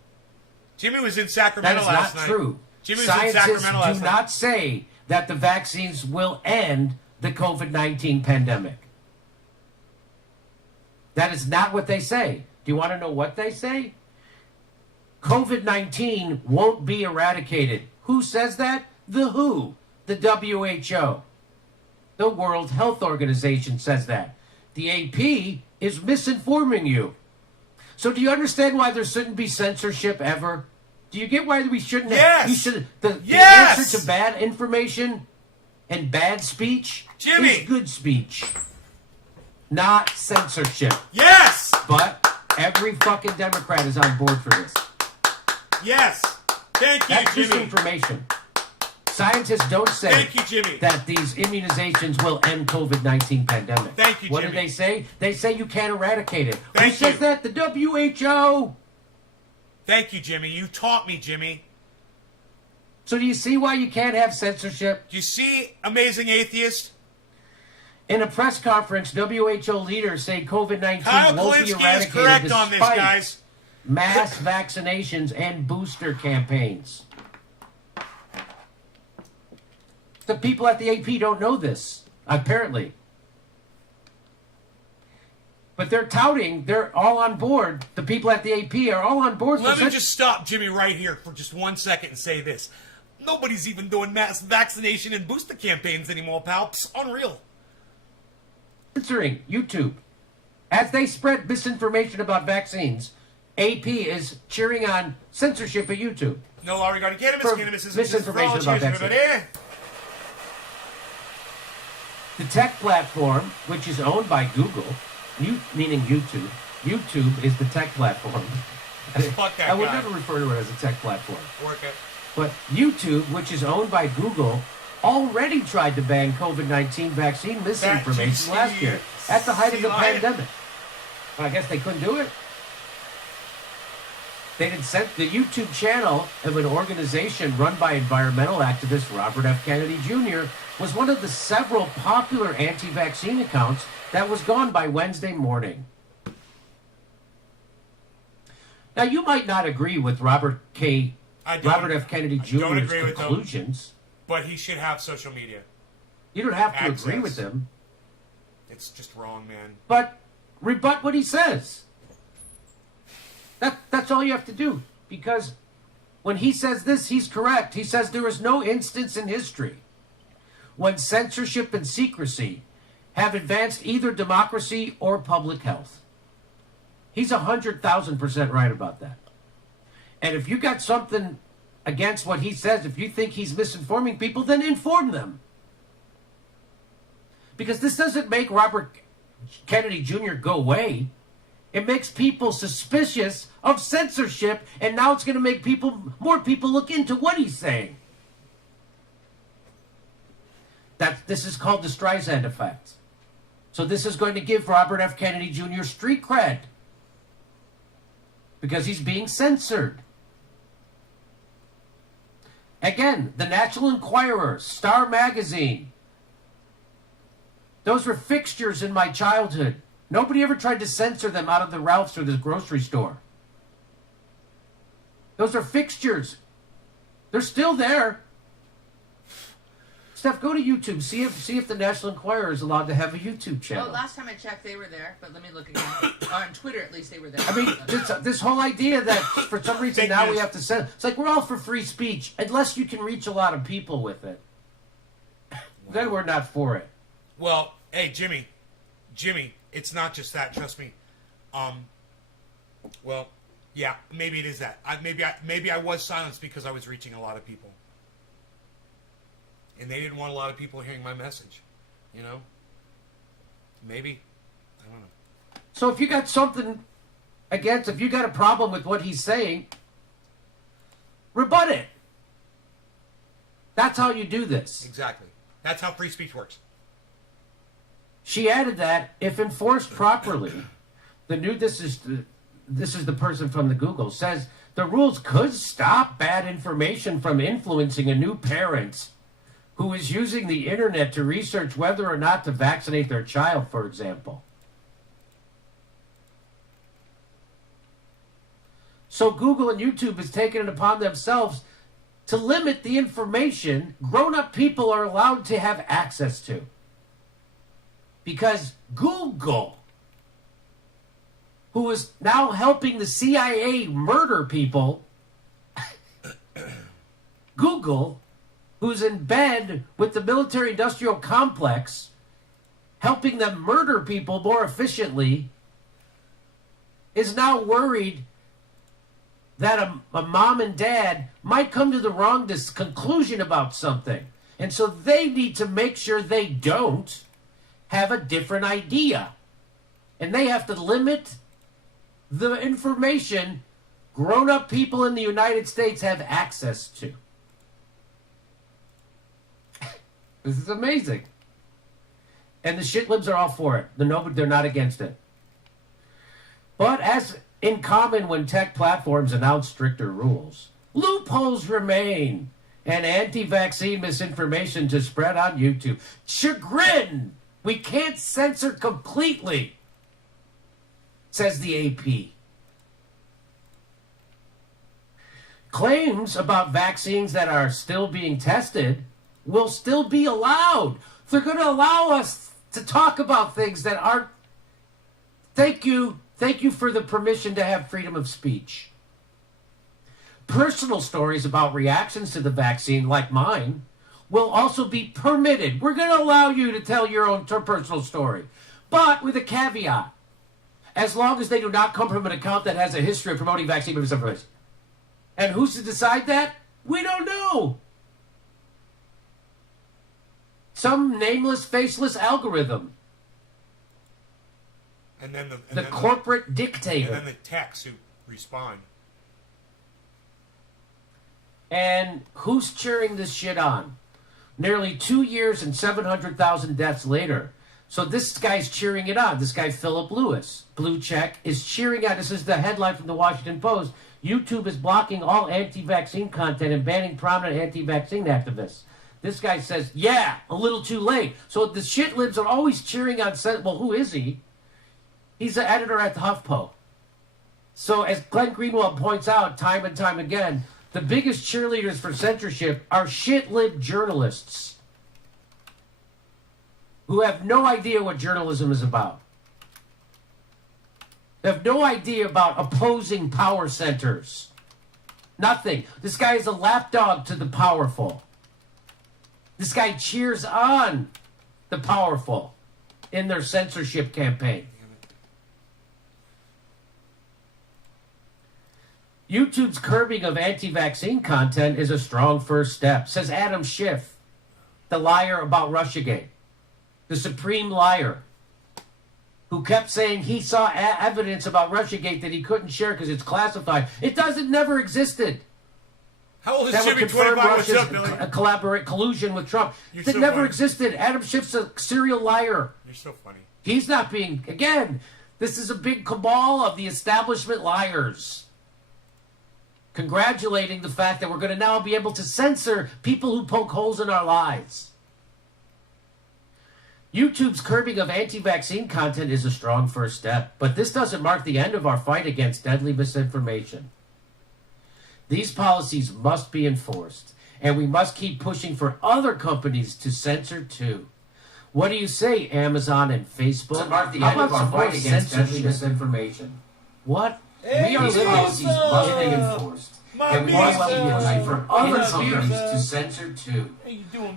Jimmy was in Sacramento last night. That is not true. Jimmy was in Sacramento last Scientists do night. not say that the vaccines will end the COVID-19 pandemic. That is not what they say. Do you want to know what they say? COVID-19 won't be eradicated. Who says that? The WHO, the WHO. The World Health Organization says that. The AP is misinforming you. So do you understand why there shouldn't be censorship ever? Do you get why we shouldn't Yes! have... The Yes! answer to bad information and bad speech Jimmy! is good speech, not censorship. Yes! But every fucking Democrat is on board for this. Yes! Thank you, That's Jimmy. disinformation. Scientists don't say Thank you, Jimmy. that these immunizations will end COVID-19 pandemic. Thank you, What Jimmy. do they say? They say you can't eradicate it. Thank Who says you. that? The WHO. Thank you, Jimmy. You taught me, Jimmy. So do you see why you can't have censorship? Do you see, Amazing Atheist? In a press conference, WHO leaders say COVID-19 Kyle won't be Kalinske is eradicated correct despite on this, guys. mass vaccinations and booster campaigns. The people at the AP don't know this, apparently. But they're touting, they're all on board. The people at the AP are all on board. Let for me just stop Jimmy right here for just 1 second and say this. Nobody's even doing mass vaccination and booster campaigns anymore, pal. It's unreal. censoring YouTube. As they spread misinformation about vaccines, AP is cheering on censorship at YouTube. No law regarding cannabis. For Cannabis is misinformation for all about cheers, vaccines. everybody. The tech platform, which is owned by Google, meaning YouTube. YouTube is the tech platform. Fuck that I would guy. never refer to it as a tech platform. Work it. But YouTube, which is owned by Google, already tried to ban COVID-19 vaccine misinformation last year at the height of the pandemic. I guess they couldn't do it. They had sent the YouTube channel of an organization run by environmental activist Robert F. Kennedy Jr. was one of the several popular anti-vaccine accounts that was gone by Wednesday morning. Now, you might not agree with Robert F. Kennedy I don't Jr.'s agree with them. conclusions. But he should have social media. You don't have to Access. agree with him, It's just wrong, man. but rebut what he says. That's all you have to do. Because when he says this, he's correct. He says there is no instance in history when censorship and secrecy have advanced either democracy or public health. He's 100,000% right about that. And if you got something against what he says, if you think he's misinforming people, then inform them. Because this doesn't make Robert Kennedy Jr. go away. It makes people suspicious of censorship, and now it's going to make more people look into what he's saying. This is called the Streisand effect. So this is going to give Robert F. Kennedy Jr. street cred because he's being censored. Again, the National Enquirer, Star Magazine. Those were fixtures in my childhood. Nobody ever tried to censor them out of the Ralph's or the grocery store. Those are fixtures. They're still there. Steph, go to YouTube. See if the National Enquirer is allowed to have a YouTube channel. Well, last time I checked, they were there, but let me look again. On Twitter, at least, they were there. I mean, this whole idea that for some reason Fake now news. we have to censor. It's like we're all for free speech, unless you can reach a lot of people with it. Then we're not for it. Well, hey, Jimmy, it's not just that. Trust me. Well, yeah, maybe it is that. Maybe I was silenced because I was reaching a lot of people, and they didn't want a lot of people hearing my message. You know, maybe. I don't know. So if you got something against, if you got a problem with what he's saying, rebut it. That's how you do this. Exactly. That's how free speech works. She added that if enforced properly, this is the person from the Google says the rules could stop bad information from influencing a new parent who is using the internet to research whether or not to vaccinate their child, for example. So Google and YouTube has taken it upon themselves to limit the information grown-up people are allowed to have access to. Because Google, who is now helping the CIA murder people, Google, who's in bed with the military-industrial complex, helping them murder people more efficiently, is now worried that a mom and dad might come to the wrong conclusion about something. And so they need to make sure they don't have a different idea. And they have to limit the information grown-up people in the United States have access to. This is amazing. And the shitlibs are all for it. They're not against it. But as in common when tech platforms announce stricter rules, loopholes remain and anti-vaccine misinformation to spread on YouTube. Chagrin! We can't censor completely, says the AP. Claims about vaccines that are still being tested will still be allowed. They're going to allow us to talk about things that aren't. Thank you for the permission to have freedom of speech. Personal stories about reactions to the vaccine, like mine, will also be permitted. We're going to allow you to tell your own personal story, but with a caveat. As long as they do not come from an account that has a history of promoting vaccine misinformation. And who's to decide that? We don't know. Some nameless, faceless algorithm. And then the corporate dictator. And then the techs who respond. And who's cheering this shit on? Nearly 2 years and 700,000 deaths later. So this guy's cheering it on. This guy, Philip Lewis, blue check, is cheering on. This is the headline from the Washington Post. YouTube is blocking all anti-vaccine content and banning prominent anti-vaccine activists. This guy says, yeah, a little too late. So the shitlibs are always cheering on. Well, who is he? He's an editor at the HuffPo. So as Glenn Greenwald points out time and time again, the biggest cheerleaders for censorship are shitlib journalists who have no idea what journalism is about. They have no idea about opposing power centers. Nothing. This guy is a lapdog to the powerful. This guy cheers on the powerful in their censorship campaign. YouTube's curbing of anti-vaccine content is a strong first step, says Adam Schiff, the liar about Russiagate, the supreme liar, who kept saying he saw evidence about Russiagate that he couldn't share because it's classified. It never existed. How old is That would Jimmy? confirm 25. What's up, Russia's Billy? collusion with Trump. You're That so never funny. existed. Adam Schiff's a serial liar. You're so funny. He's not being, again, this is a big cabal of the establishment liars. Congratulating the fact that we're going to now be able to censor people who poke holes in our lives. YouTube's curbing of anti-vaccine content is a strong first step, but this doesn't mark the end of our fight against deadly misinformation. These policies must be enforced, and we must keep pushing for other companies to censor too. What do you say, Amazon and Facebook? To mark the How end of about our fight some against deadly censorship? misinformation. What? Hey, We are These living policies must be enforced, and we must keep pushing for other companies to censor too.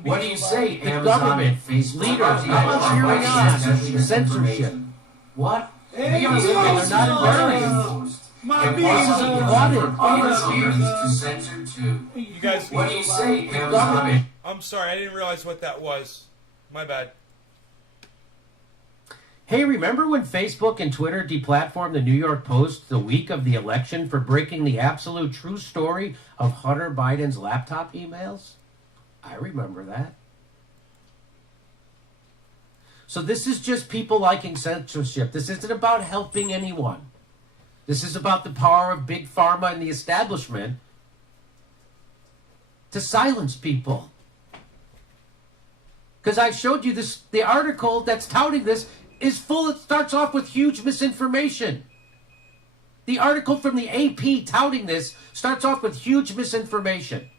What do you say, The Amazon government, and Facebook? leaders, Mark the how end of about our cheering fight on against deadly censorship? misinformation. What? Hey, These policies they're not must be embarrassing. enforced, My and we bees must keep are pushing wanted. for other companies to censor too. You guys, What do you say, The Amazon? government. I'm sorry, I didn't realize what that was. My bad. Hey, remember when Facebook and Twitter deplatformed the New York Post the week of the election for breaking the absolute true story of Hunter Biden's laptop emails? I remember that. So this is just people liking censorship. This isn't about helping anyone. This is about the power of big pharma and the establishment to silence people. Because I showed you this, the article that's touting this is full, it starts off with huge misinformation. The article from the AP touting this starts off with huge misinformation.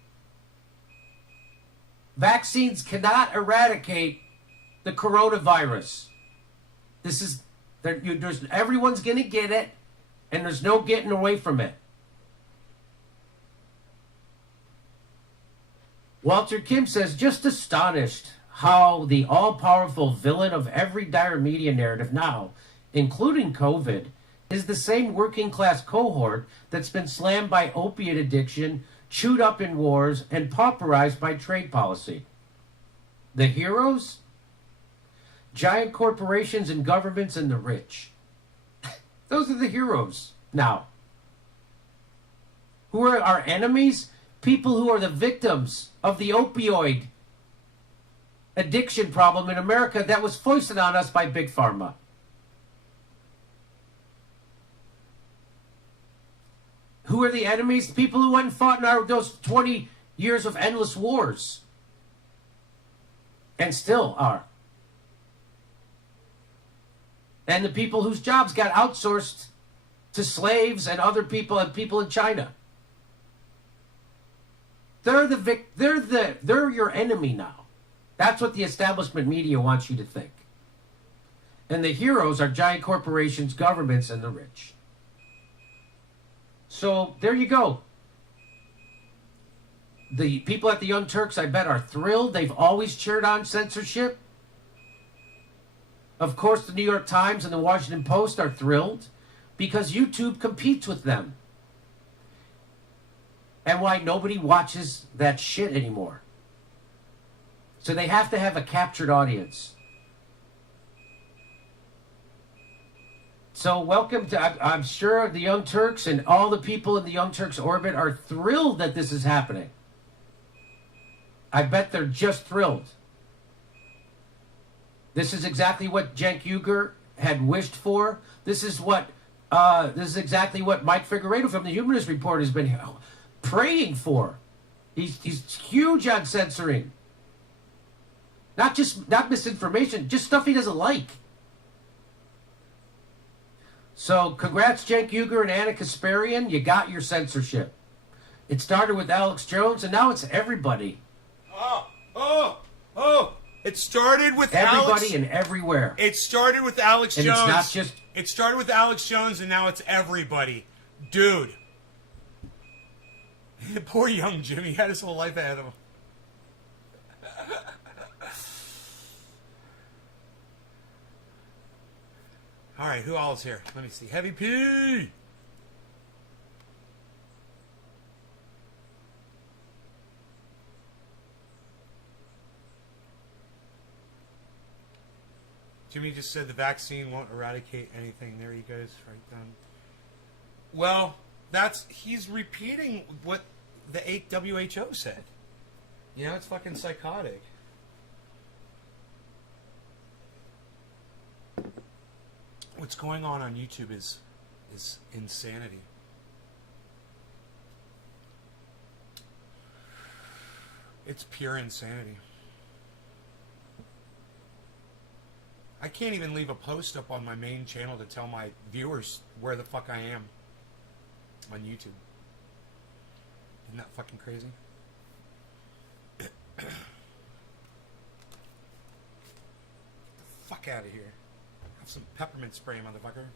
Vaccines cannot eradicate the coronavirus. This is, everyone's going to get it, and there's no getting away from it. Walter Kim says, just astonished how the all-powerful villain of every dire media narrative now, including COVID, is the same working-class cohort that's been slammed by opiate addiction, chewed up in wars, and pauperized by trade policy. The heroes? Giant corporations and governments and the rich. Those are the heroes now. Who are our enemies? People who are the victims of the opioid addiction problem in America that was foisted on us by Big Pharma. Who are the enemies? People who went and fought in those 20 years of endless wars. And still are. And the people whose jobs got outsourced to slaves and other people and people in China. They're your enemy now. That's what the establishment media wants you to think. And the heroes are giant corporations, governments, and the rich. So there you go. The people at the Young Turks, I bet, are thrilled. They've always cheered on censorship. Of course, the New York Times and the Washington Post are thrilled because YouTube competes with them. And why nobody watches that shit anymore. So they have to have a captured audience. So welcome to, I'm sure the Young Turks and all the people in the Young Turks orbit are thrilled that this is happening. I bet they're just thrilled. This is exactly what Cenk Uygur had wished for. This is exactly what Mike Figueredo from the Humanist Report has been praying for. He's huge on censoring. Not misinformation, just stuff he doesn't like. So congrats, Cenk Uygur and Anna Kasparian. You got your censorship. It started with Alex Jones, and now it's everybody. It started with everybody and everywhere. It started with Alex Jones. It's not just. It started with Alex Jones, and now it's everybody, dude. Poor young Jimmy had his whole life ahead of him. All right, who all's here? Let me see. Heavy P. Jimmy just said the vaccine won't eradicate anything. There he goes, right down. Well, he's repeating what the WHO said. You know, it's fucking psychotic. What's going on YouTube is insanity. It's pure insanity. I can't even leave a post up on my main channel to tell my viewers where the fuck I am on YouTube. Isn't that fucking crazy? Get the fuck out of here. Have some peppermint spray, motherfucker.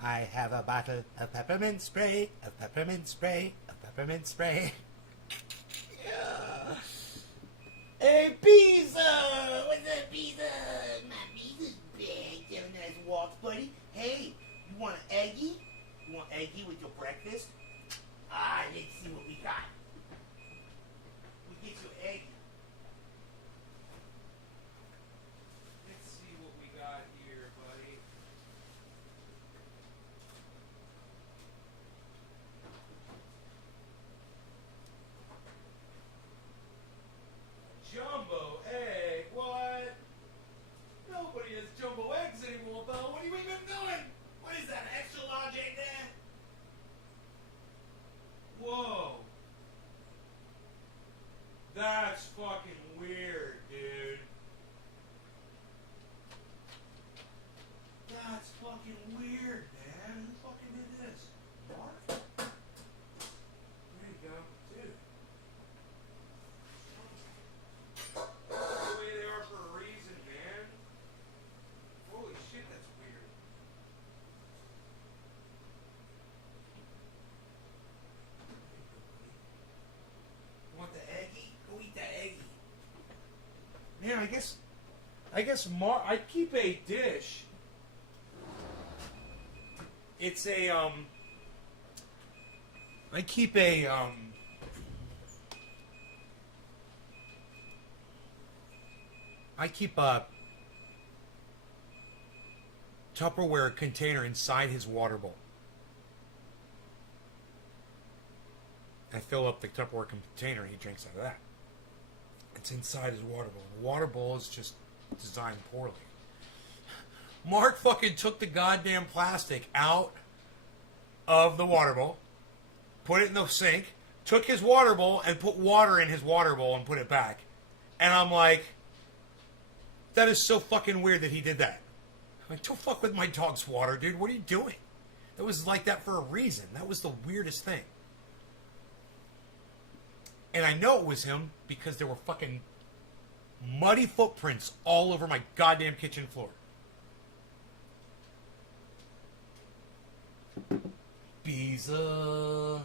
I have a bottle of peppermint spray, of peppermint spray, of peppermint spray. Yeah. Hey, pizza! What's up, pizza? My pizza's big. You have a nice walk, buddy. Hey, you want an eggie? You want eggie with your breakfast? Let's see what we got. We get you an eggie. Let's see what we got here, buddy. Jumbo egg? What? Nobody has jumbo eggs anymore, Bo. What are you even doing? What is that, an extra large egg there? Whoa. That's fucking weird, dude. That's fucking weird, man. Who fucking did this? Mark? There you go, dude. The way they are for a reason, man. Holy shit, that's weird. You want the eggie? Go eat that eggie. Man, I guess I keep a dish. It's a I keep a I keep a Tupperware container inside his water bowl. I fill up the Tupperware container and he drinks out of that. It's inside his water bowl. The water bowl is just designed poorly. Mark fucking took the goddamn plastic out of the water bowl, put it in the sink, took his water bowl and put water in his water bowl and put it back. And I'm like, that is so fucking weird that he did that. I'm like, don't fuck with my dog's water, dude. What are you doing? That was like that for a reason. That was the weirdest thing. And I know it was him because there were fucking muddy footprints all over my goddamn kitchen floor. Beeza.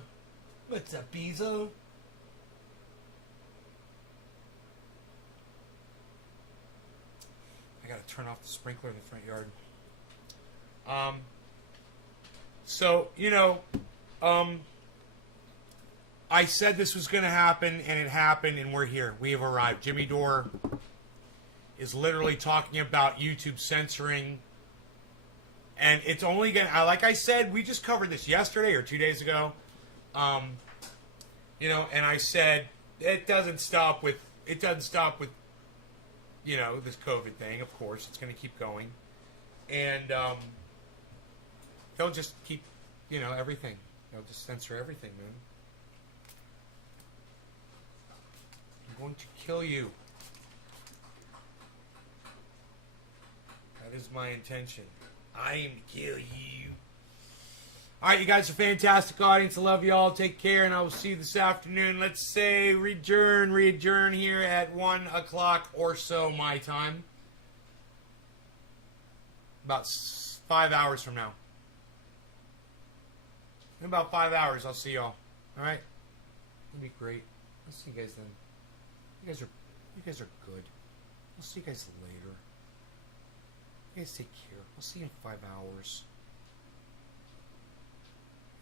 What's up, Beeza? I gotta turn off the sprinkler in the front yard. So, you know, I said this was going to happen, and it happened, and we're here. We have arrived. Jimmy Dore is literally talking about YouTube censoring, and it's only going to, like I said, we just covered this yesterday or 2 days ago, you know, and I said, it doesn't stop with, you know, this COVID thing, of course. It's going to keep going, and they'll just keep, you know, everything. They'll just censor everything, man. I'm going to kill you. That is my intention. I am to kill you. Alright, you guys are a fantastic audience. I love you all. Take care, and I will see you this afternoon. Let's say readjourn here at 1 o'clock or so my time. About 5 hours from now. In about 5 hours, I'll see y'all. Alright? It'll be great. I'll see you guys then. You guys are good. I'll see you guys later. You guys take care. I'll see you in 5 hours.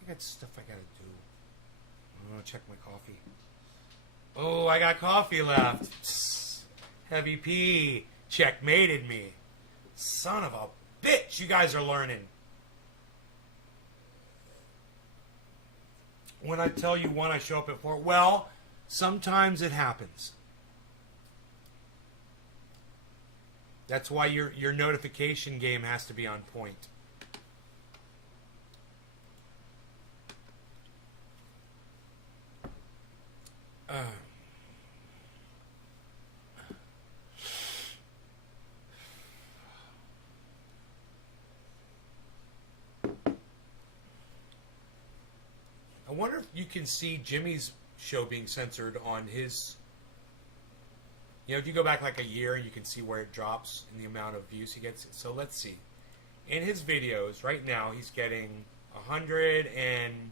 I got stuff I gotta do. I'm gonna check my coffee. Oh, I got coffee left. Psst. Heavy P checkmated me. Son of a bitch, you guys are learning. When I tell you one, I show up at 4. Well, sometimes it happens. That's why your notification game has to be on point. I wonder if you can see Jimmy's show being censored on his... You know, if you go back like a year, you can see where it drops in the amount of views he gets. So let's see. In his videos, right now, he's getting 100 and...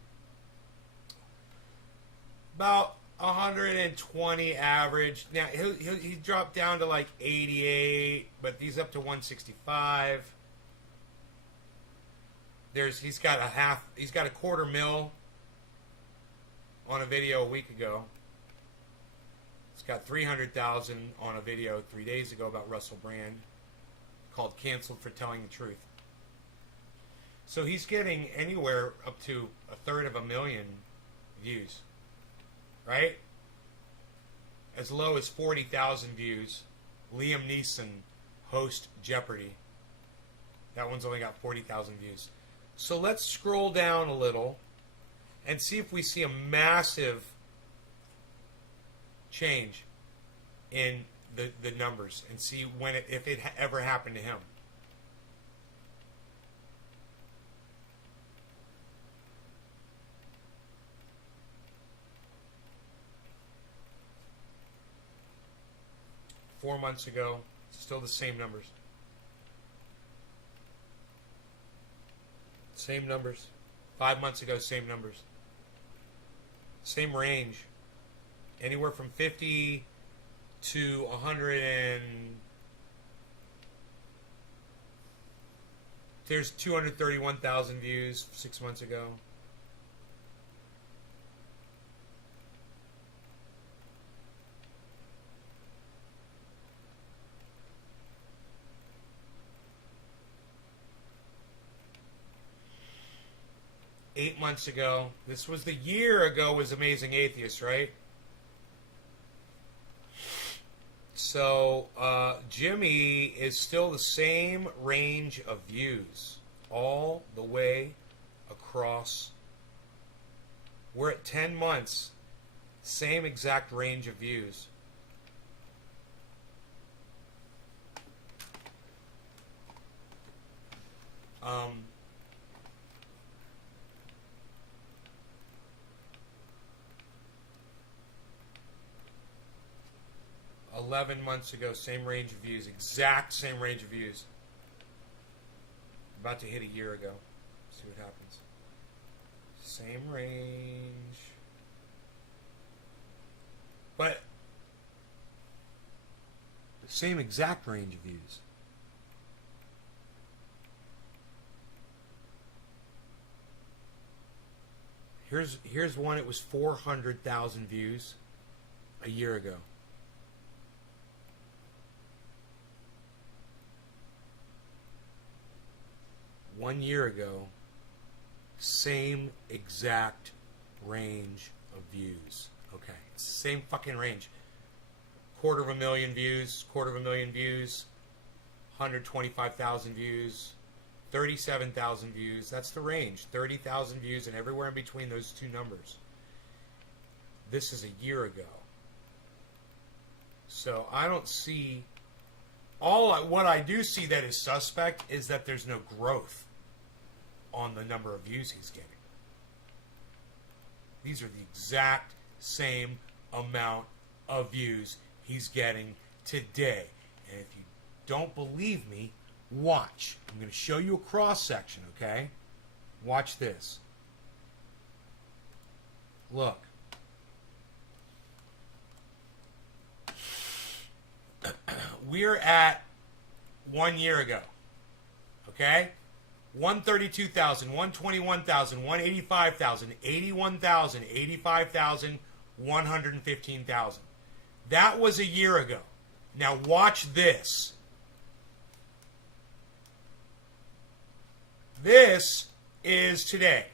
about 120 average. Now, he dropped down to like 88, but he's up to 165. He's got a quarter mil on a video a week ago. It's got 300,000 on a video 3 days ago about Russell Brand called Canceled for Telling the Truth. So he's getting anywhere up to 1/3 views. Right? As low as 40,000 views. Liam Neeson, host Jeopardy. That one's only got 40,000 views. So let's scroll down a little and see if we see a massive change in the numbers and see when if it ever happened to him. Four months ago, still the same numbers. Same numbers. 5 months ago, same numbers. Same range. Anywhere from 50 to 100 and... There's 231,000 views 6 months ago. 8 months ago. This was the year ago was Amazing Atheist, right? So Jimmy is still the same range of views all the way across. We're at 10 months, same exact range of views. Um, 11 months ago, same range of views, exact same range of views. About to hit a year ago. See what happens. Same range. But the same exact range of views. Here's one. It was 400,000 views a year ago. One year ago, same exact range of views. Okay, it's the same fucking range. 250,000 views, 250,000 views, 125,000 views, 37,000 views. That's the range. 30,000 views, and everywhere in between those two numbers. This is a year ago. So I don't see... What I do see that is suspect is that there's no growth on the number of views he's getting. These are the exact same amount of views he's getting today. And if you don't believe me, watch. I'm going to show you a cross section, okay? Watch this. Look. We're at 1 year ago. Okay? 132,000, 121,000, 185,000, 81,000, 85,000, 115,000. That was a year ago. Now watch this. This is today.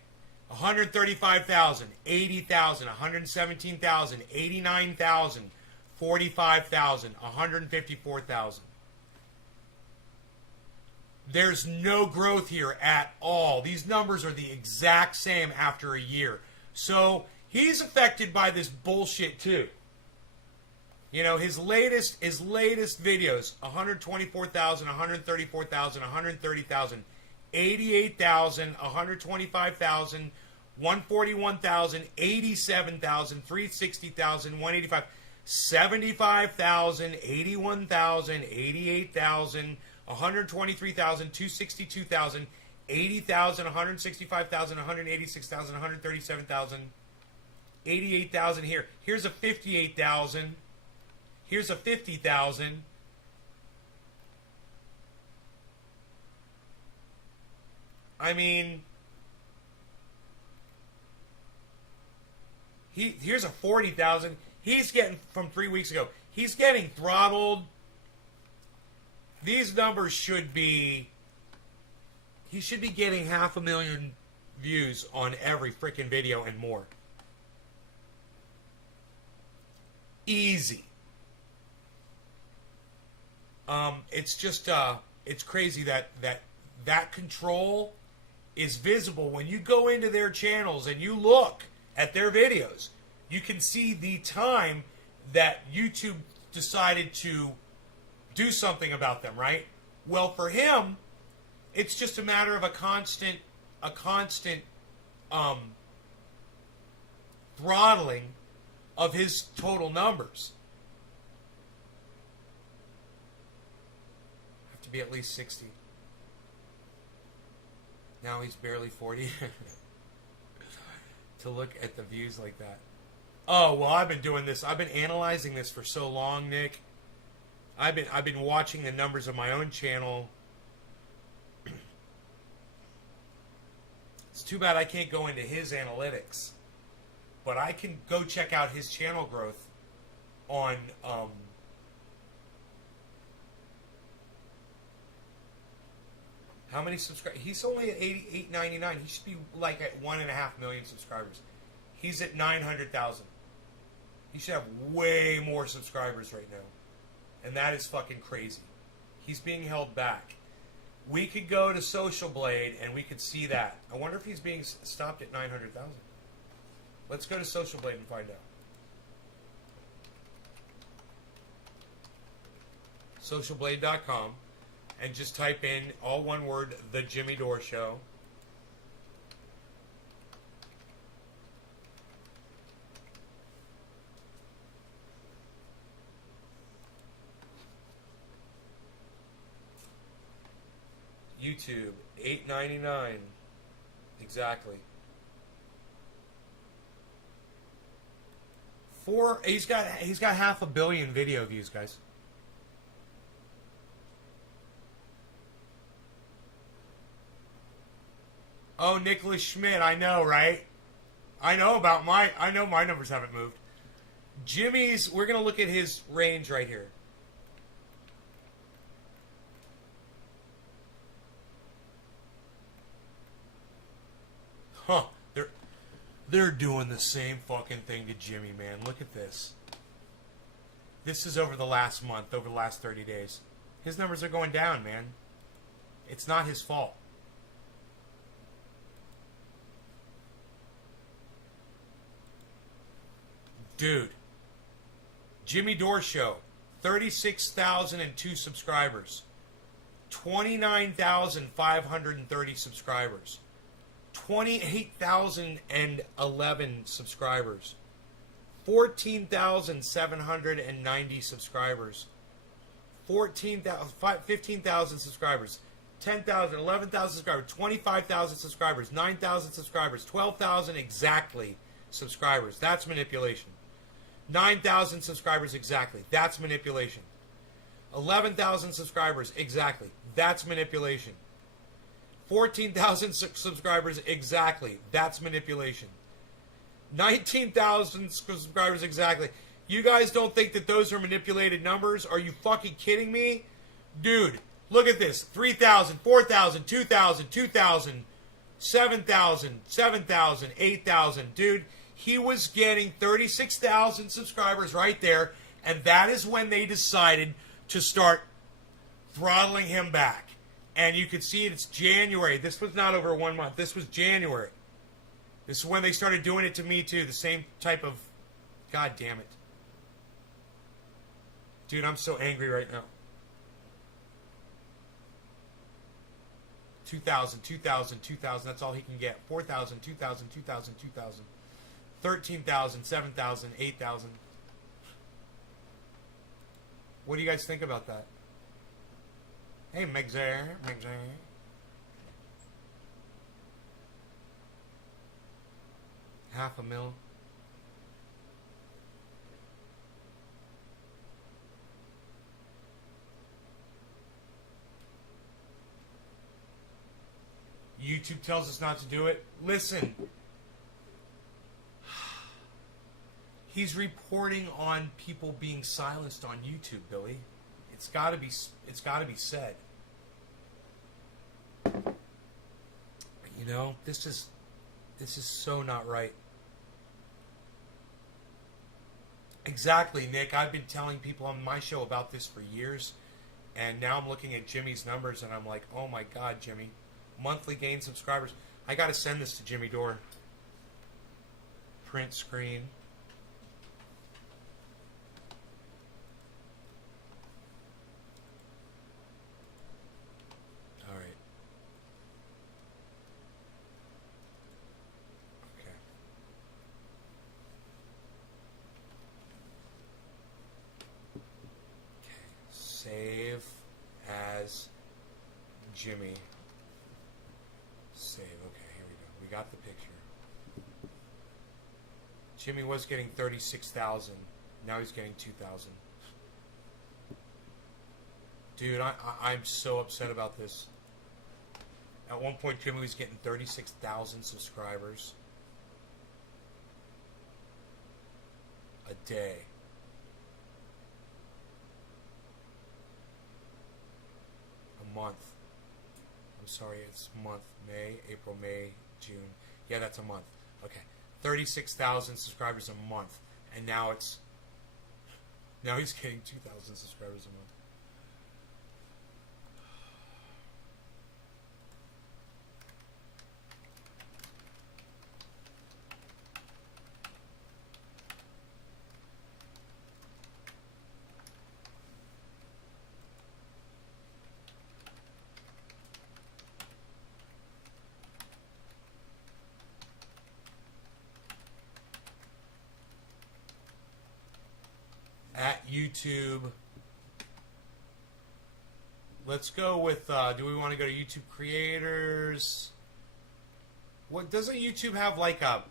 135,000, 80,000, 117,000, 89,000, 45,000, 154,000. There's no growth here at all. These numbers are the exact same after a year. So he's affected by this bullshit too. You know, his latest videos, 124,000, 134,000, 130,000, 88,000, 125,000, 141,000, 87,000, 360,000, 185, 75,000, 81,000, 88,000, 123,000, 262,000, 80,000, 165,000, 186,000, 137,000, 88,000 here. Here's a 58,000. Here's a 50,000. I mean, here's a 40,000. He's getting, from 3 weeks ago, he's getting throttled. These numbers should be, he should be getting 500,000 views on every freaking video and more. Easy. It's just, it's crazy that control is visible when you go into their channels and you look at their videos. You can see the time that YouTube decided to do something about them, right? Well, for him, it's just a matter of a constant throttling of his total numbers. Have to be at least 60. Now he's barely 40. To look at the views like that. Oh, well, I've been doing this. I've been analyzing this for so long, Nick. I've been watching the numbers of my own channel. It's too bad I can't go into his analytics. But I can go check out his channel growth on How many subscribers? He's only at 899. He should be like at 1.5 million subscribers. He's at 900,000. He should have way more subscribers right now. And that is fucking crazy. He's being held back. We could go to Social Blade and we could see that. I wonder if he's being stopped at 900,000. Let's go to Social Blade and find out. Socialblade.com and just type in, all one word, The Jimmy Dore Show. YouTube, $8.99. Exactly. He's got 500 million video views, guys. Oh, Nicholas Schmidt, I know, right? I know my numbers haven't moved. Jimmy's, we're going to look at his range right here. Huh. They're doing the same fucking thing to Jimmy, man. Look at this. This is over the last month, over the last 30 days. His numbers are going down, man. It's not his fault. Dude. Jimmy Dore Show. 36,002 subscribers. 29,530 subscribers. 28,011 subscribers. 14,790 subscribers. 15,000 subscribers. 10,000, 11,000 subscribers. 25,000 subscribers. 9,000 subscribers. 12,000 exactly subscribers. That's manipulation. 9,000 subscribers exactly. That's manipulation. 11,000 subscribers exactly. That's manipulation. 14,000 subscribers exactly. That's manipulation. 19,000 subscribers exactly. You guys don't think that those are manipulated numbers? Are you fucking kidding me? Dude, look at this. 3,000, 4,000, 2,000, 2,000, 7,000, 7,000, 8,000. Dude, he was getting 36,000 subscribers right there, and that is when they decided to start throttling him back. And you could see it's January. This was not over 1 month. This was January. This is when they started doing it to me, too. The same type of... God damn it. Dude, I'm so angry right now. 2,000, 2,000, 2,000. That's all he can get. 4,000, 2,000, 2,000, 2,000. 13,000, 7,000, 8,000. What do you guys think about that? Hey, Megzer. 500,000. YouTube tells us not to do it. Listen. He's reporting on people being silenced on YouTube, Billy. It's got to be said. You know, this is so not right. Exactly, Nick. I've been telling people on my show about this for years, and now I'm looking at Jimmy's numbers, and I'm like, oh my God, Jimmy. Monthly gain subscribers. I got to send this to Jimmy Dore. Print screen. Save as Jimmy. Save. Okay, here we go. We got the picture. Jimmy was getting 36,000. Now he's getting 2,000. Dude, I'm so upset about this. At one point, Jimmy was getting 36,000 subscribers a day. Month. I'm sorry, it's month. May, April, May, June. Yeah, that's a month. Okay. 36,000 subscribers a month. And now he's getting 2,000 subscribers a month. At YouTube. Let's go with, do we want to go to YouTube creators? What, doesn't YouTube have like a...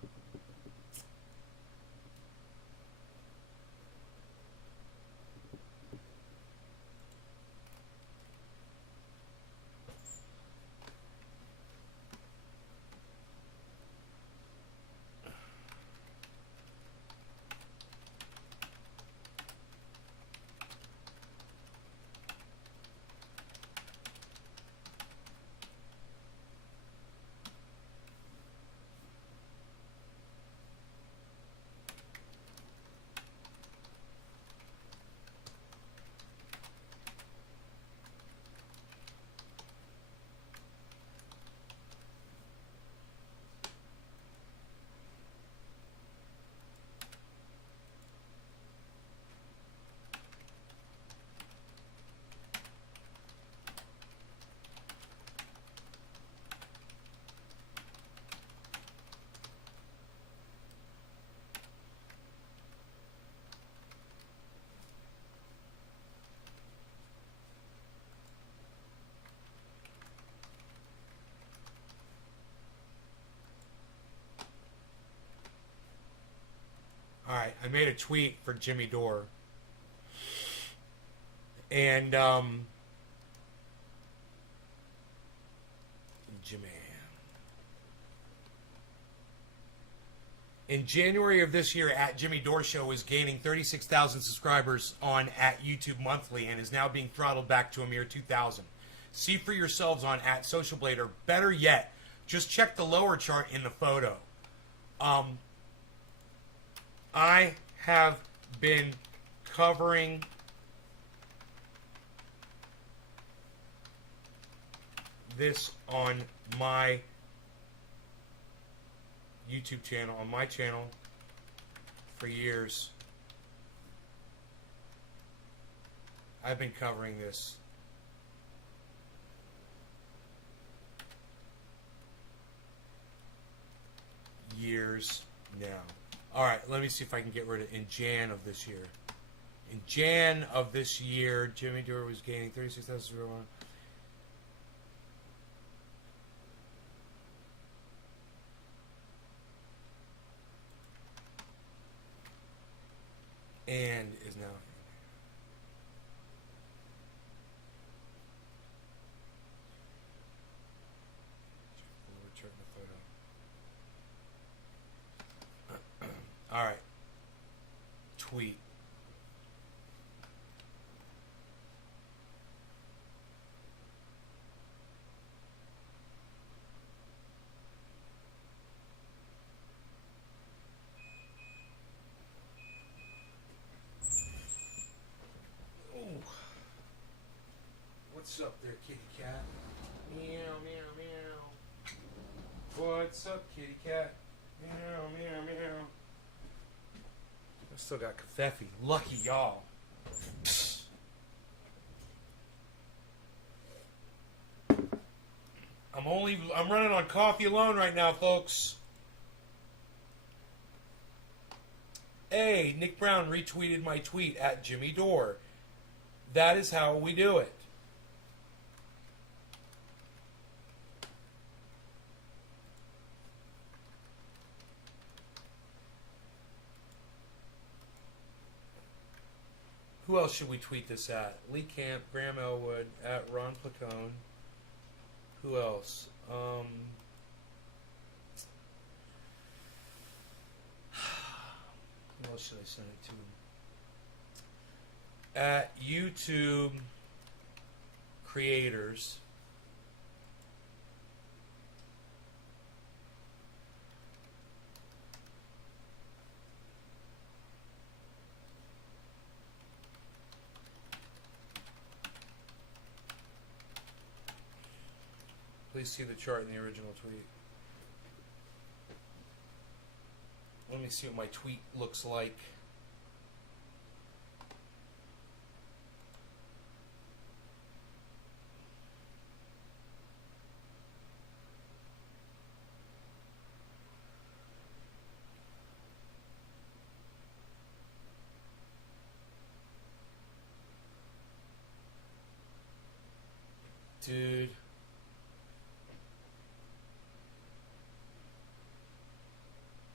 Alright, I made a tweet for Jimmy Dore. And, Jimmy. In January of this year, at Jimmy Dore Show is gaining 36,000 subscribers on at YouTube monthly and is now being throttled back to a mere 2,000. See for yourselves on at SocialBlade, or better yet, just check the lower chart in the photo. I have been covering this on my YouTube channel, on my channel, for years. I've been covering this. Years now. Alright, let me see if I can get rid of in Jan of this year. In Jan of this year, Jimmy Dore was gaining 36,000. And is now. All right. Tweet. Ooh. What's up there, kitty cat? Meow, meow, meow. What's up, kitty cat? Meow, meow, meow. I still got Kafefi. Lucky y'all. I'm running on coffee alone right now, folks. Hey, Nick Brown retweeted my tweet at Jimmy Dore. That is how we do it. Who else should we tweet this at? Lee Camp, Graham Elwood, at Ron Placone. Who else? Who else should I send it to? At YouTube creators. Please see the chart in the original tweet. Let me see what my tweet looks like. Dude.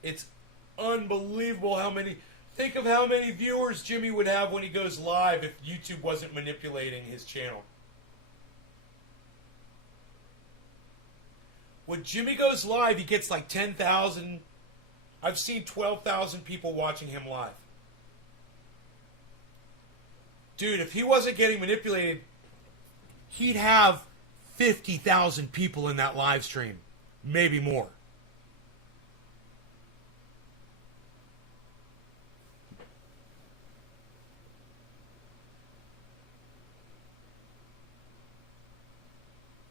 It's unbelievable how many... Think of how many viewers Jimmy would have when he goes live if YouTube wasn't manipulating his channel. When Jimmy goes live, he gets like 10,000... I've seen 12,000 people watching him live. Dude, if he wasn't getting manipulated, he'd have 50,000 people in that live stream. Maybe more.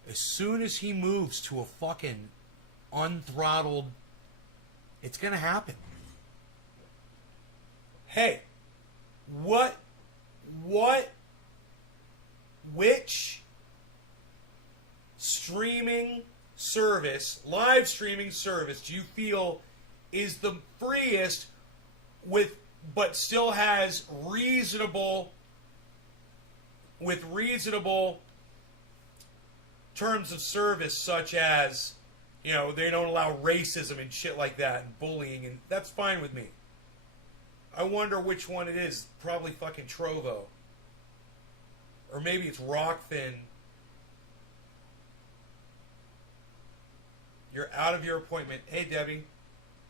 As soon as he moves to a fucking unthrottled, it's gonna happen. Hey, which streaming service, live streaming service, do you feel is the freest but still has reasonable terms of service, such as, you know, they don't allow racism and shit like that and bullying, and that's fine with me. I wonder which one it is. Probably fucking Trovo. Or maybe it's Rockfin. You're out of your appointment. Hey, Debbie.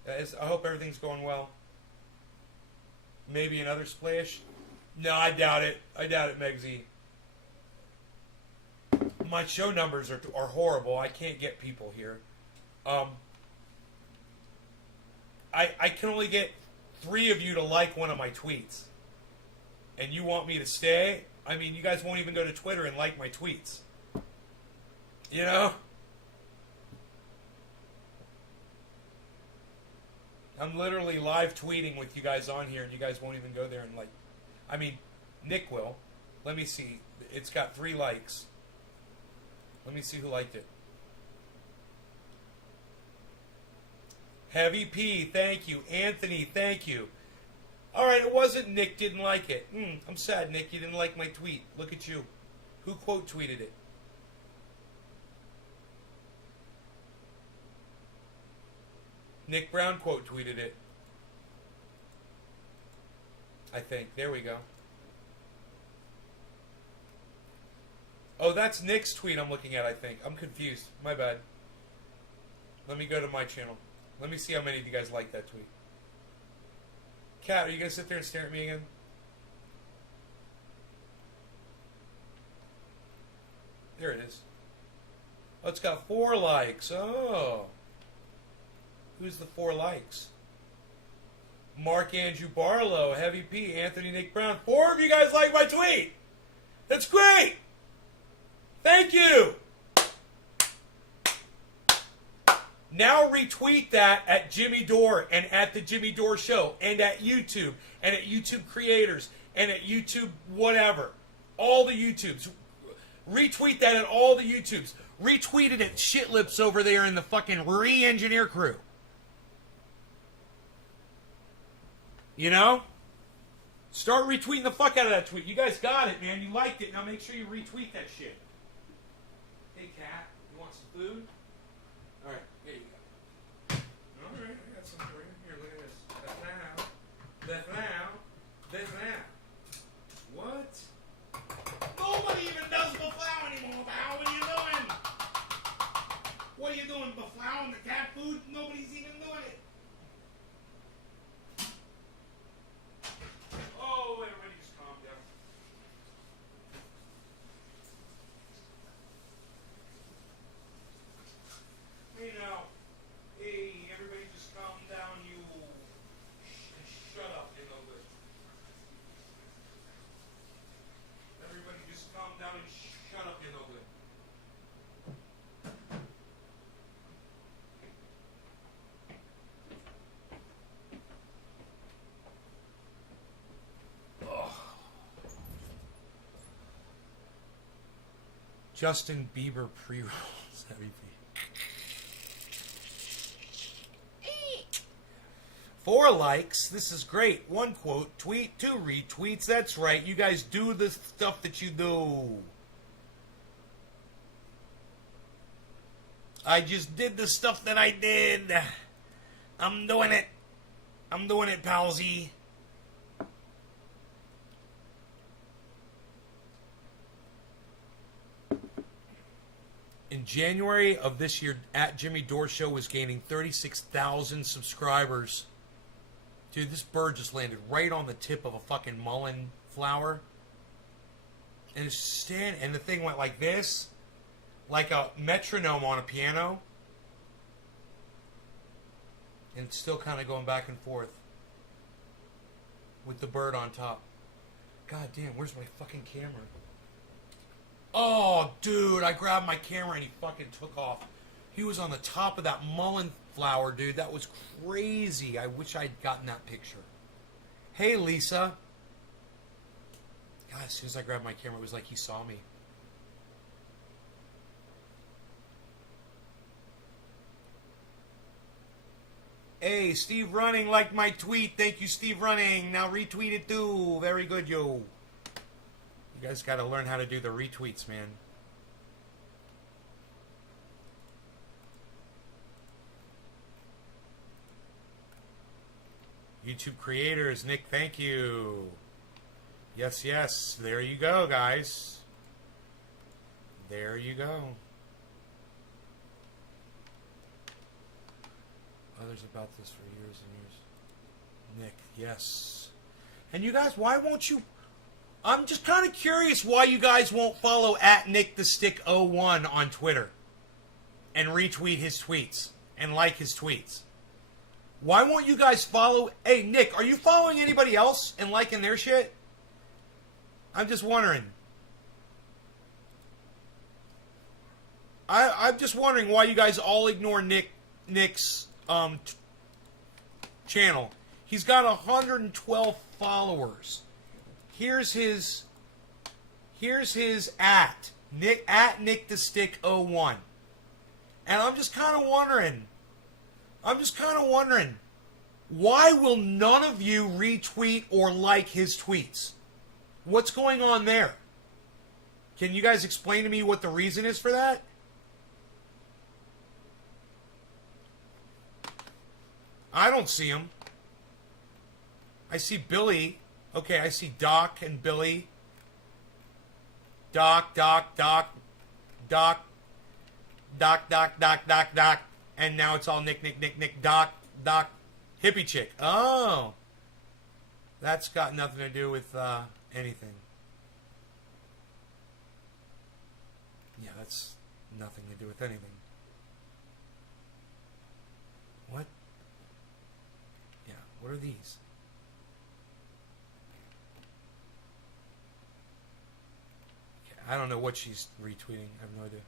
I hope everything's going well. Maybe another splash? No, I doubt it. I doubt it, Megsy. My show numbers are horrible. I can't get people here. I can only get 3 of you to like one of my tweets. And you want me to stay? I mean, you guys won't even go to Twitter and like my tweets. You know? I'm literally live tweeting with you guys on here, and you guys won't even go there and like. I mean, Nick will. Let me see. It's got 3 likes. Let me see who liked it. Heavy P, thank you. Anthony, thank you. Alright, it wasn't Nick didn't like it. I'm sad, Nick, you didn't like my tweet. Look at you. Who quote tweeted it? Nick Brown quote tweeted it. I think. There we go. Oh, that's Nick's tweet I'm looking at, I think. I'm confused. My bad. Let me go to my channel. Let me see how many of you guys like that tweet. Kat, are you going to sit there and stare at me again? There it is. Oh, it's got 4 likes. Oh. Who's the 4 likes? Mark Andrew Barlow, Heavy P, Anthony Nick Brown. 4 of you guys like my tweet. That's great. Thank you. Now retweet that at Jimmy Dore and at the Jimmy Dore Show and at YouTube and at YouTube Creators and at YouTube whatever. All the YouTubes. Retweet that at all the YouTubes. Retweet it at Shitlips over there in the fucking Re-Engineer crew. You know? Start retweeting the fuck out of that tweet. You guys got it, man. You liked it. Now make sure you retweet that shit. Hey, Kat. You want some food? All right. Here you go. All right. I got some for you. Here, look at this. That's now. What? Nobody even does Baflow anymore, Bow. What are you doing? What are you doing, Baflow and the cat food? Nobody's even doing it. Oh, everybody just calm down. Justin Bieber pre-rolls. Heavy P. 4 likes. This is great. 1 quote. Tweet. 2 retweets. That's right. You guys do the stuff that you do. I just did the stuff that I did. I'm doing it. I'm doing it, palsy. In January of this year, at Jimmy Dore Show was gaining 36,000 subscribers. Dude, this bird just landed right on the tip of a fucking mullein flower. And it's and the thing went like this. Like a metronome on a piano. And it's still kind of going back and forth. With the bird on top. God damn, where's my fucking camera? Oh, dude, I grabbed my camera and he fucking took off. He was on the top of that mullein flower, dude. That was crazy. I wish I'd gotten that picture. Hey, Lisa. God, as soon as I grabbed my camera, it was like he saw me. Hey, Steve Running liked my tweet. Thank you, Steve Running. Now retweet it too. Very good, yo. You guys got to learn how to do the retweets, man. YouTube creators, Nick, thank you. Yes, yes. There you go, guys. There you go. Others about this for years and years. Nick, yes. And you guys, why won't you... I'm just kind of curious why you guys won't follow at NickTheStick01 on Twitter and retweet his tweets and like his tweets. Why won't you guys follow... Hey, Nick, are you following anybody else and liking their shit? I'm just wondering. I'm just wondering why you guys all ignore Nick's channel. He's got 112 followers. Here's his at NickTheStick01. And I'm just kind of wondering, why will none of you retweet or like his tweets? What's going on there? Can you guys explain to me what the reason is for that? I don't see him. I see Billy. Okay, I see Doc and Billy. Doc. And now it's all Nick, Doc, hippie chick. Oh. That's got nothing to do with anything. Yeah, that's nothing to do with anything. What? Yeah, what are these? I don't know what she's retweeting. I have no idea.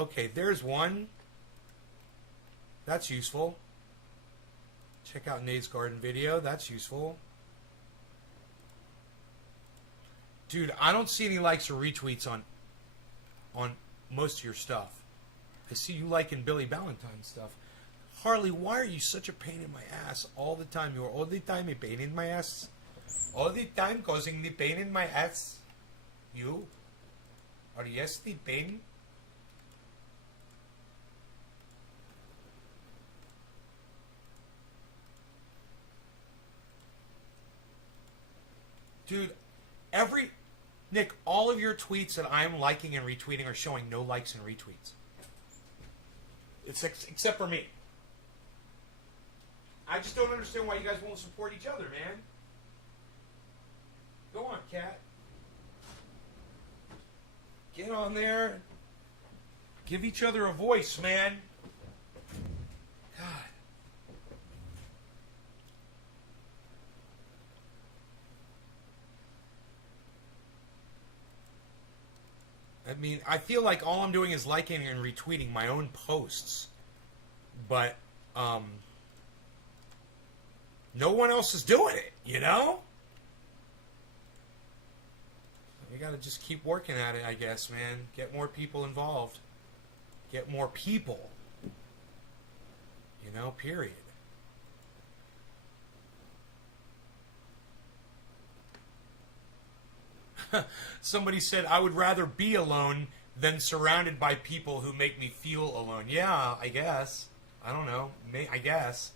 Okay, there's one. That's useful. Check out Nate's garden video. That's useful. Dude, I don't see any likes or retweets on most of your stuff. I see you liking Billy Ballantyne stuff. Harley, why are you such a pain in my ass all the time? You're all the time a pain in my ass. All the time causing the pain in my ass. You are yes the pain. Dude, Nick, all of your tweets that I'm liking and retweeting are showing no likes and retweets. It's except for me. I just don't understand why you guys won't support each other, man. Go on, cat. Get on there. Give each other a voice, man. God. I mean, I feel like all I'm doing is liking and retweeting my own posts. But, no one else is doing it, you know? We gotta just keep working at it, I guess, man. Get more people involved. Get more people. You know, period. Somebody said, I would rather be alone than surrounded by people who make me feel alone. Yeah, I guess. I don't know. I guess.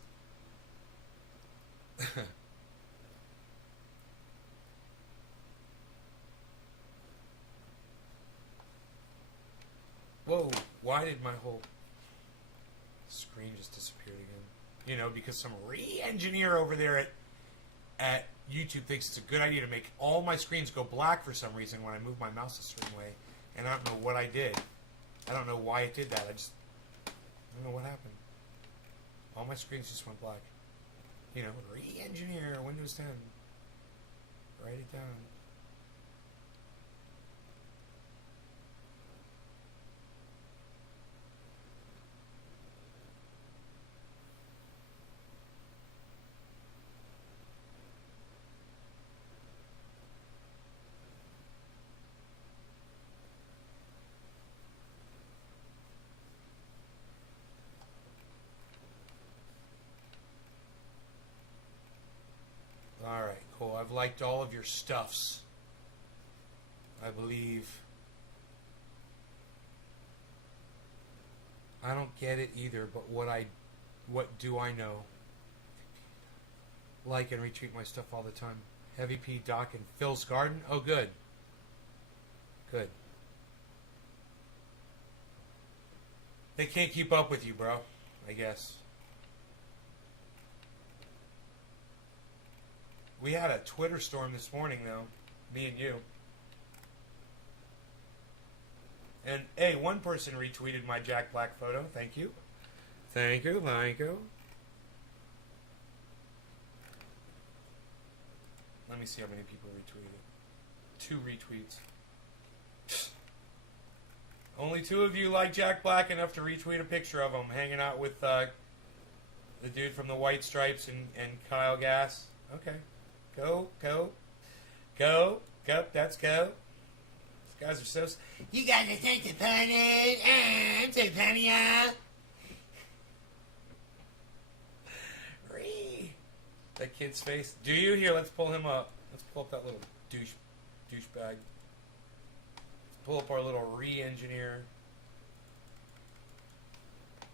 Whoa, why did my whole screen just disappear again? You know, because some re-engineer over there at YouTube thinks it's a good idea to make all my screens go black for some reason when I move my mouse a certain way. And I don't know what I did. I don't know why it did that. I don't know what happened. All my screens just went black. You know, re-engineer Windows 10. Write it down. Alright, cool. I've liked all of your stuffs. I believe. I don't get it either, but what do I know? Like and retweet my stuff all the time. Heavy P, Doc, and Phil's Garden? Oh, good. Good. They can't keep up with you, bro. I guess. We had a Twitter storm this morning, though. Me and you. And, hey, one person retweeted my Jack Black photo. Thank you. Thank you, thank you. Let me see how many people retweeted. 2 retweets. Only 2 of you like Jack Black enough to retweet a picture of him hanging out with the dude from the White Stripes and Kyle Gass. Okay. Go, that's go. These guys are so... You guys are such a funny. I'm so funny, That kid's face. Do you? Here, let's pull him up. Let's pull up that little douchebag. Let's pull up our little re-engineer.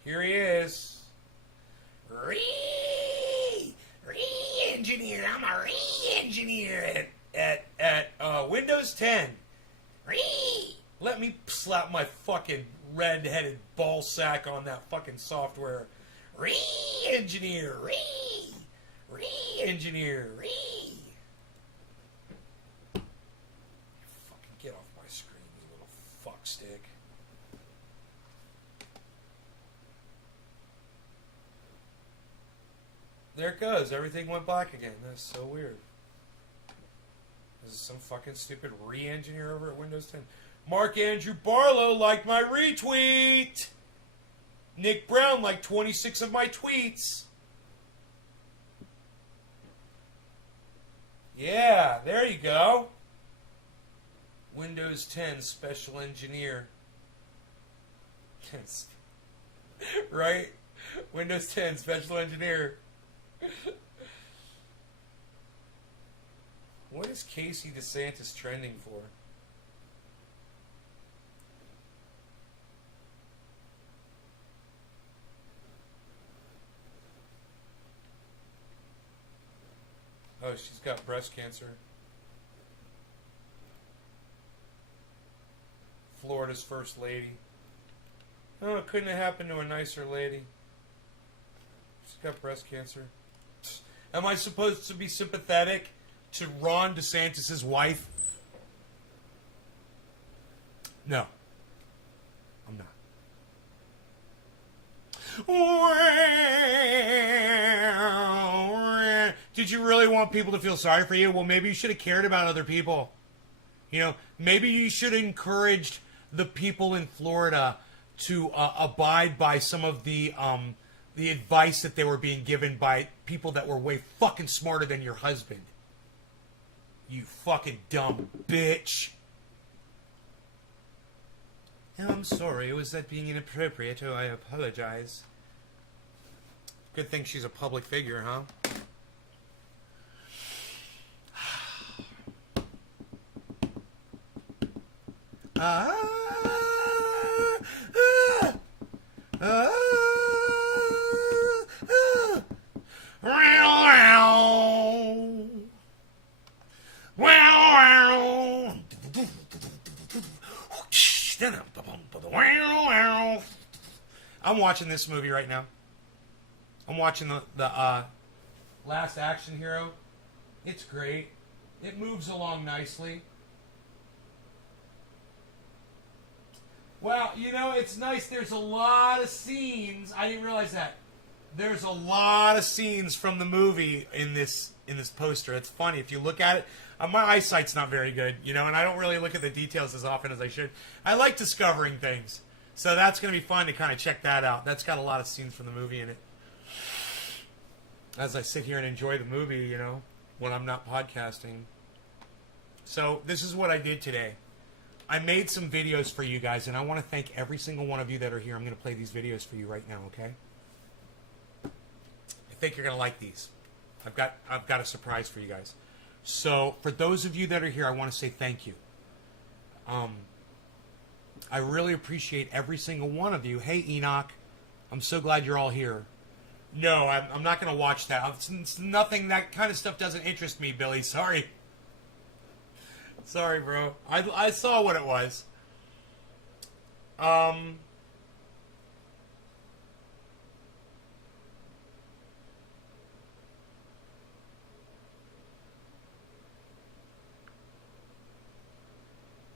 Here he is. Re-engineer. I'm a re-engineer at Windows 10. Let me slap my fucking red-headed ball sack on that fucking software. Re-engineer. Re-engineer. Fucking get off my screen, you little fuckstick. There it goes. Everything went black again. That's so weird. This is some fucking stupid re-engineer over at Windows 10. Mark Andrew Barlow liked my retweet. Nick Brown liked 26 of my tweets. Yeah, there you go. Windows 10 Special Engineer. Right? Windows 10 Special Engineer. What is Casey DeSantis trending for? Oh, she's got breast cancer. Florida's first lady. Oh, it couldn't have happened to a nicer lady. She's got breast cancer. Am I supposed to be sympathetic to Ron DeSantis' wife? No. I'm not. Did you really want people to feel sorry for you? Well, maybe you should have cared about other people. You know, maybe you should have encouraged the people in Florida to abide by some of the advice that they were being given by people that were way fucking smarter than your husband. You fucking dumb bitch. I'm sorry. Was that being inappropriate? Oh, I apologize. Good thing she's a public figure, huh? I'm watching this movie right now. I'm watching the Last Action Hero. It's great. It moves along nicely. Well, you know, it's nice. There's a lot of scenes. I didn't realize that. There's a lot of scenes from the movie in this poster. It's funny. If you look at it, my eyesight's not very good, you know, and I don't really look at the details as often as I should. I like discovering things. So that's going to be fun to kind of check that out. That's got a lot of scenes from the movie in it. As I sit here and enjoy the movie, you know, when I'm not podcasting. So this is what I did today. I made some videos for you guys, and I want to thank every single one of you that are here. I'm going to play these videos for you right now, okay? I think you're going to like these. I've got a surprise for you guys. So for those of you that are here, I want to say thank you. I really appreciate every single one of you. Hey, Enoch, I'm so glad you're all here. No, I'm not going to watch that. It's nothing. That kind of stuff doesn't interest me, Billy. Sorry. Sorry, bro. I saw what it was.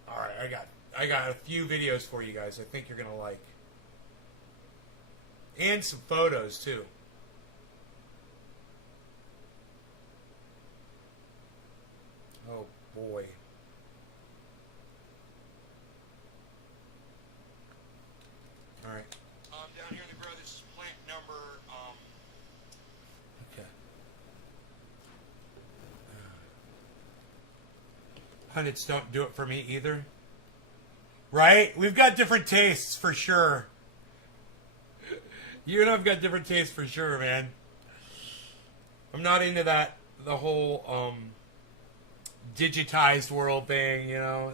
Alright, I got a few videos for you guys I think you're gonna like. And some photos too. Oh boy. Alright. Down here in the grow, this is plant number, okay. Pundits don't do it for me either. Right? We've got different tastes for sure. You and I've got different tastes for sure, man. I'm not into that, the whole, digitized world thing, you know.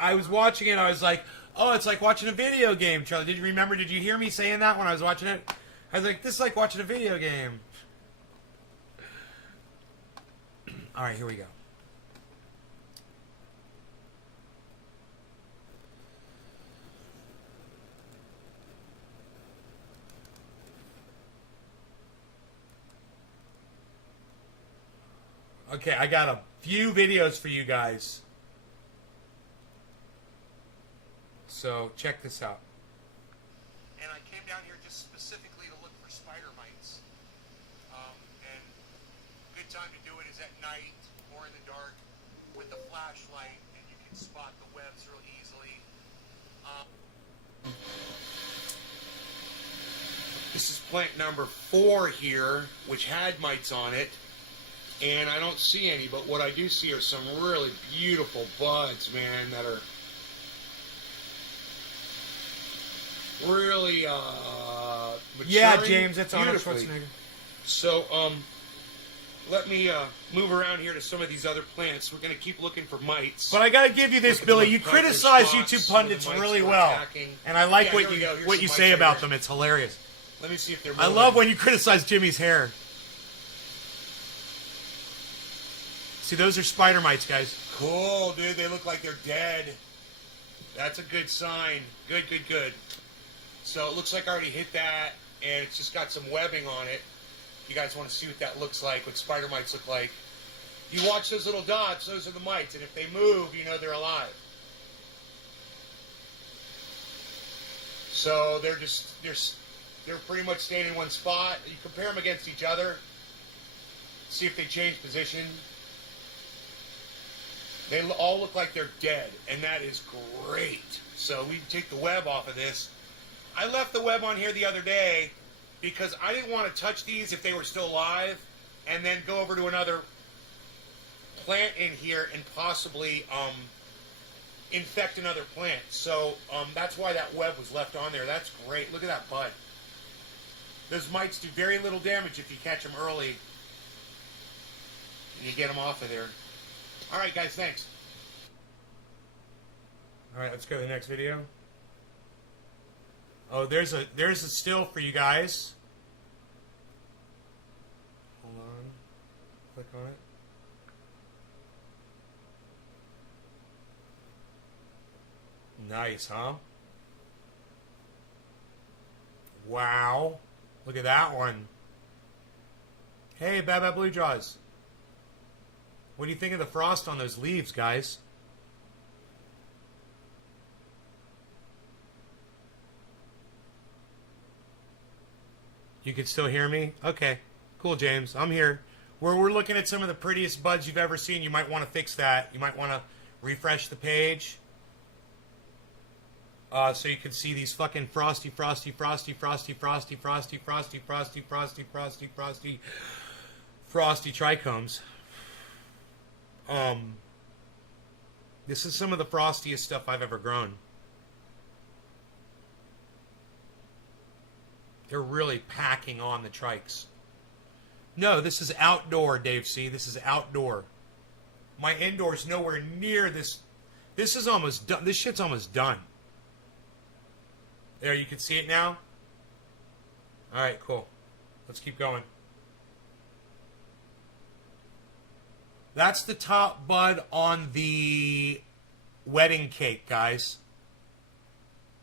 I was watching it, I was like, oh, it's like watching a video game, Charlie. Did you hear me saying that when I was watching it? I was like, this is like watching a video game. Alright, here we go. Okay, I got a few videos for you guys. So, check this out. And I came down here just specifically to look for spider mites. And a good time to do it is at night or in the dark with a flashlight, and you can spot the webs real easily. This is plant number 4 here, which had mites on it. And I don't see any, but what I do see are some really beautiful buds, man, that are really maturing. Yeah, James, that's Arnold Schwarzenegger. So, let me move around here to some of these other plants. We're going to keep looking for mites. But I got to give you this, Billy. You criticize YouTube pundits really well, and I like what you say about them. It's hilarious. Let me see if they're. I love when you criticize Jimmy's hair. See, those are spider mites, guys. Cool, dude. They look like they're dead. That's a good sign. Good, good, good. So it looks like I already hit that, and it's just got some webbing on it. You guys want to see what that looks like, what spider mites look like. You watch those little dots, those are the mites, and if they move, you know they're alive. So they're pretty much staying in one spot. You compare them against each other, see if they change position. They all look like they're dead, and that is great. So we take the web off of this. I left the web on here the other day because I didn't want to touch these if they were still alive and then go over to another plant in here and possibly infect another plant. So that's why that web was left on there. That's great. Look at that bud. Those mites do very little damage if you catch them early and you get them off of there. All right, guys, thanks. All right, let's go to the next video. Oh, there's a still for you guys. Hold on. Click on it. Nice, huh? Wow. Look at that one. Hey, Baba Blue Jaws. What do you think of the frost on those leaves, guys? You can still hear me? Okay. Cool, James. I'm here. We're looking at some of the prettiest buds you've ever seen. You might want to fix that. You might want to refresh the page. So you can see these fucking frosty trichomes. This is some of the frostiest stuff I've ever grown. They're really packing on the trikes. No, this is outdoor, Dave C. This is outdoor. My indoor's nowhere near this. This is almost done. This shit's almost done. There, you can see it now? Alright, cool. Let's keep going. That's the top bud on the wedding cake, guys.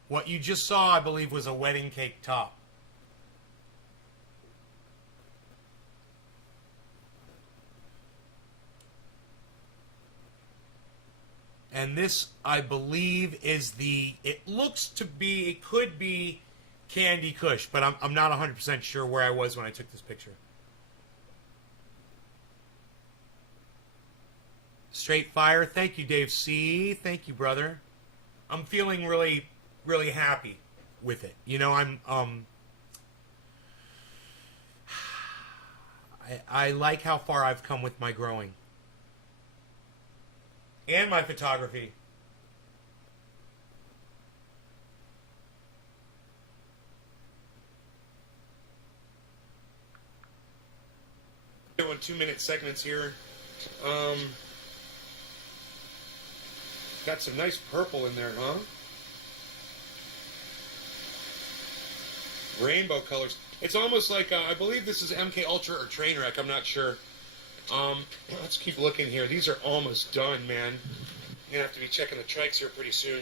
What you just saw, I believe, was a wedding cake top. And this, I believe, is the... It looks to be... It could be Candy Kush, but I'm not 100% sure where I was when I took this picture. Straight fire. Thank you, Dave C. Thank you, brother. I'm feeling really, really happy with it. You know, I like how far I've come with my growing. And my photography. Doing 2-minute segments here. Got some nice purple in there, huh? Rainbow colors. It's almost like, I believe this is MK Ultra or Trainwreck, I'm not sure. Let's keep looking here. These are almost done, man. You're gonna have to be checking the trikes here pretty soon.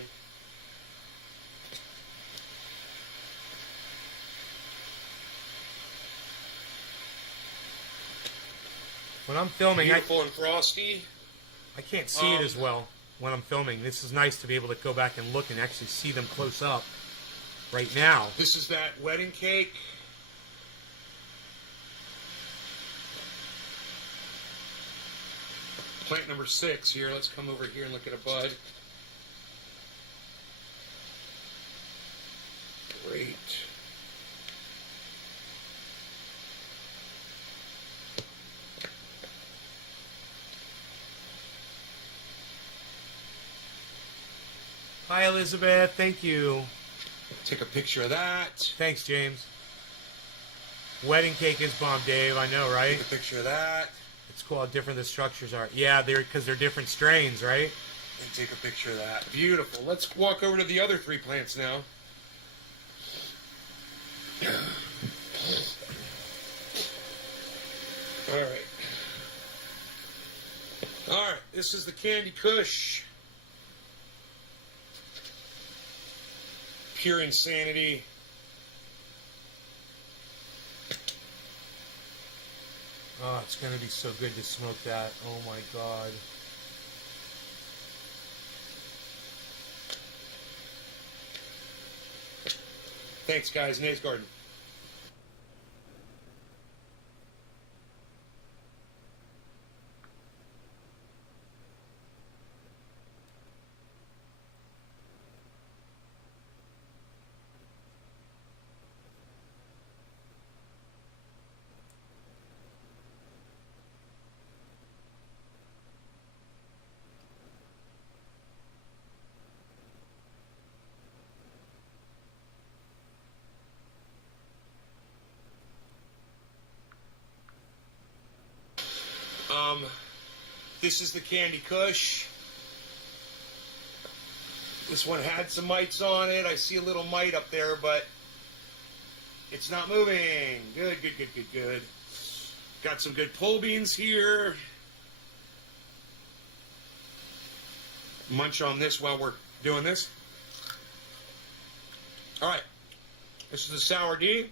When I'm filming, beautiful and frosty. I can't see it as well when I'm filming. This is nice to be able to go back and look and actually see them close up right now. This is that wedding cake. Plant number 6 here. Let's come over here and look at a bud. Great. Hi, Elizabeth. Thank you. Take a picture of that. Thanks, James. Wedding cake is bomb, Dave. I know, right? Take a picture of that. It's cool how different the structures are. Yeah, because they're different strains, right? And take a picture of that. Beautiful. Let's walk over to the other 3 plants now. All right. All right. This is the Candy Kush. Pure insanity. Oh, it's going to be so good to smoke that. Oh, my God. Thanks, guys. Nate's Garden. This is the Candy Kush. This one had some mites on it. I see a little mite up there, but it's not moving. Good, good, good, good, good. Got some good pull beans here. Munch on this while we're doing this. All right. This is the Sour D.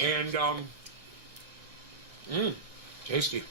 And, tasty.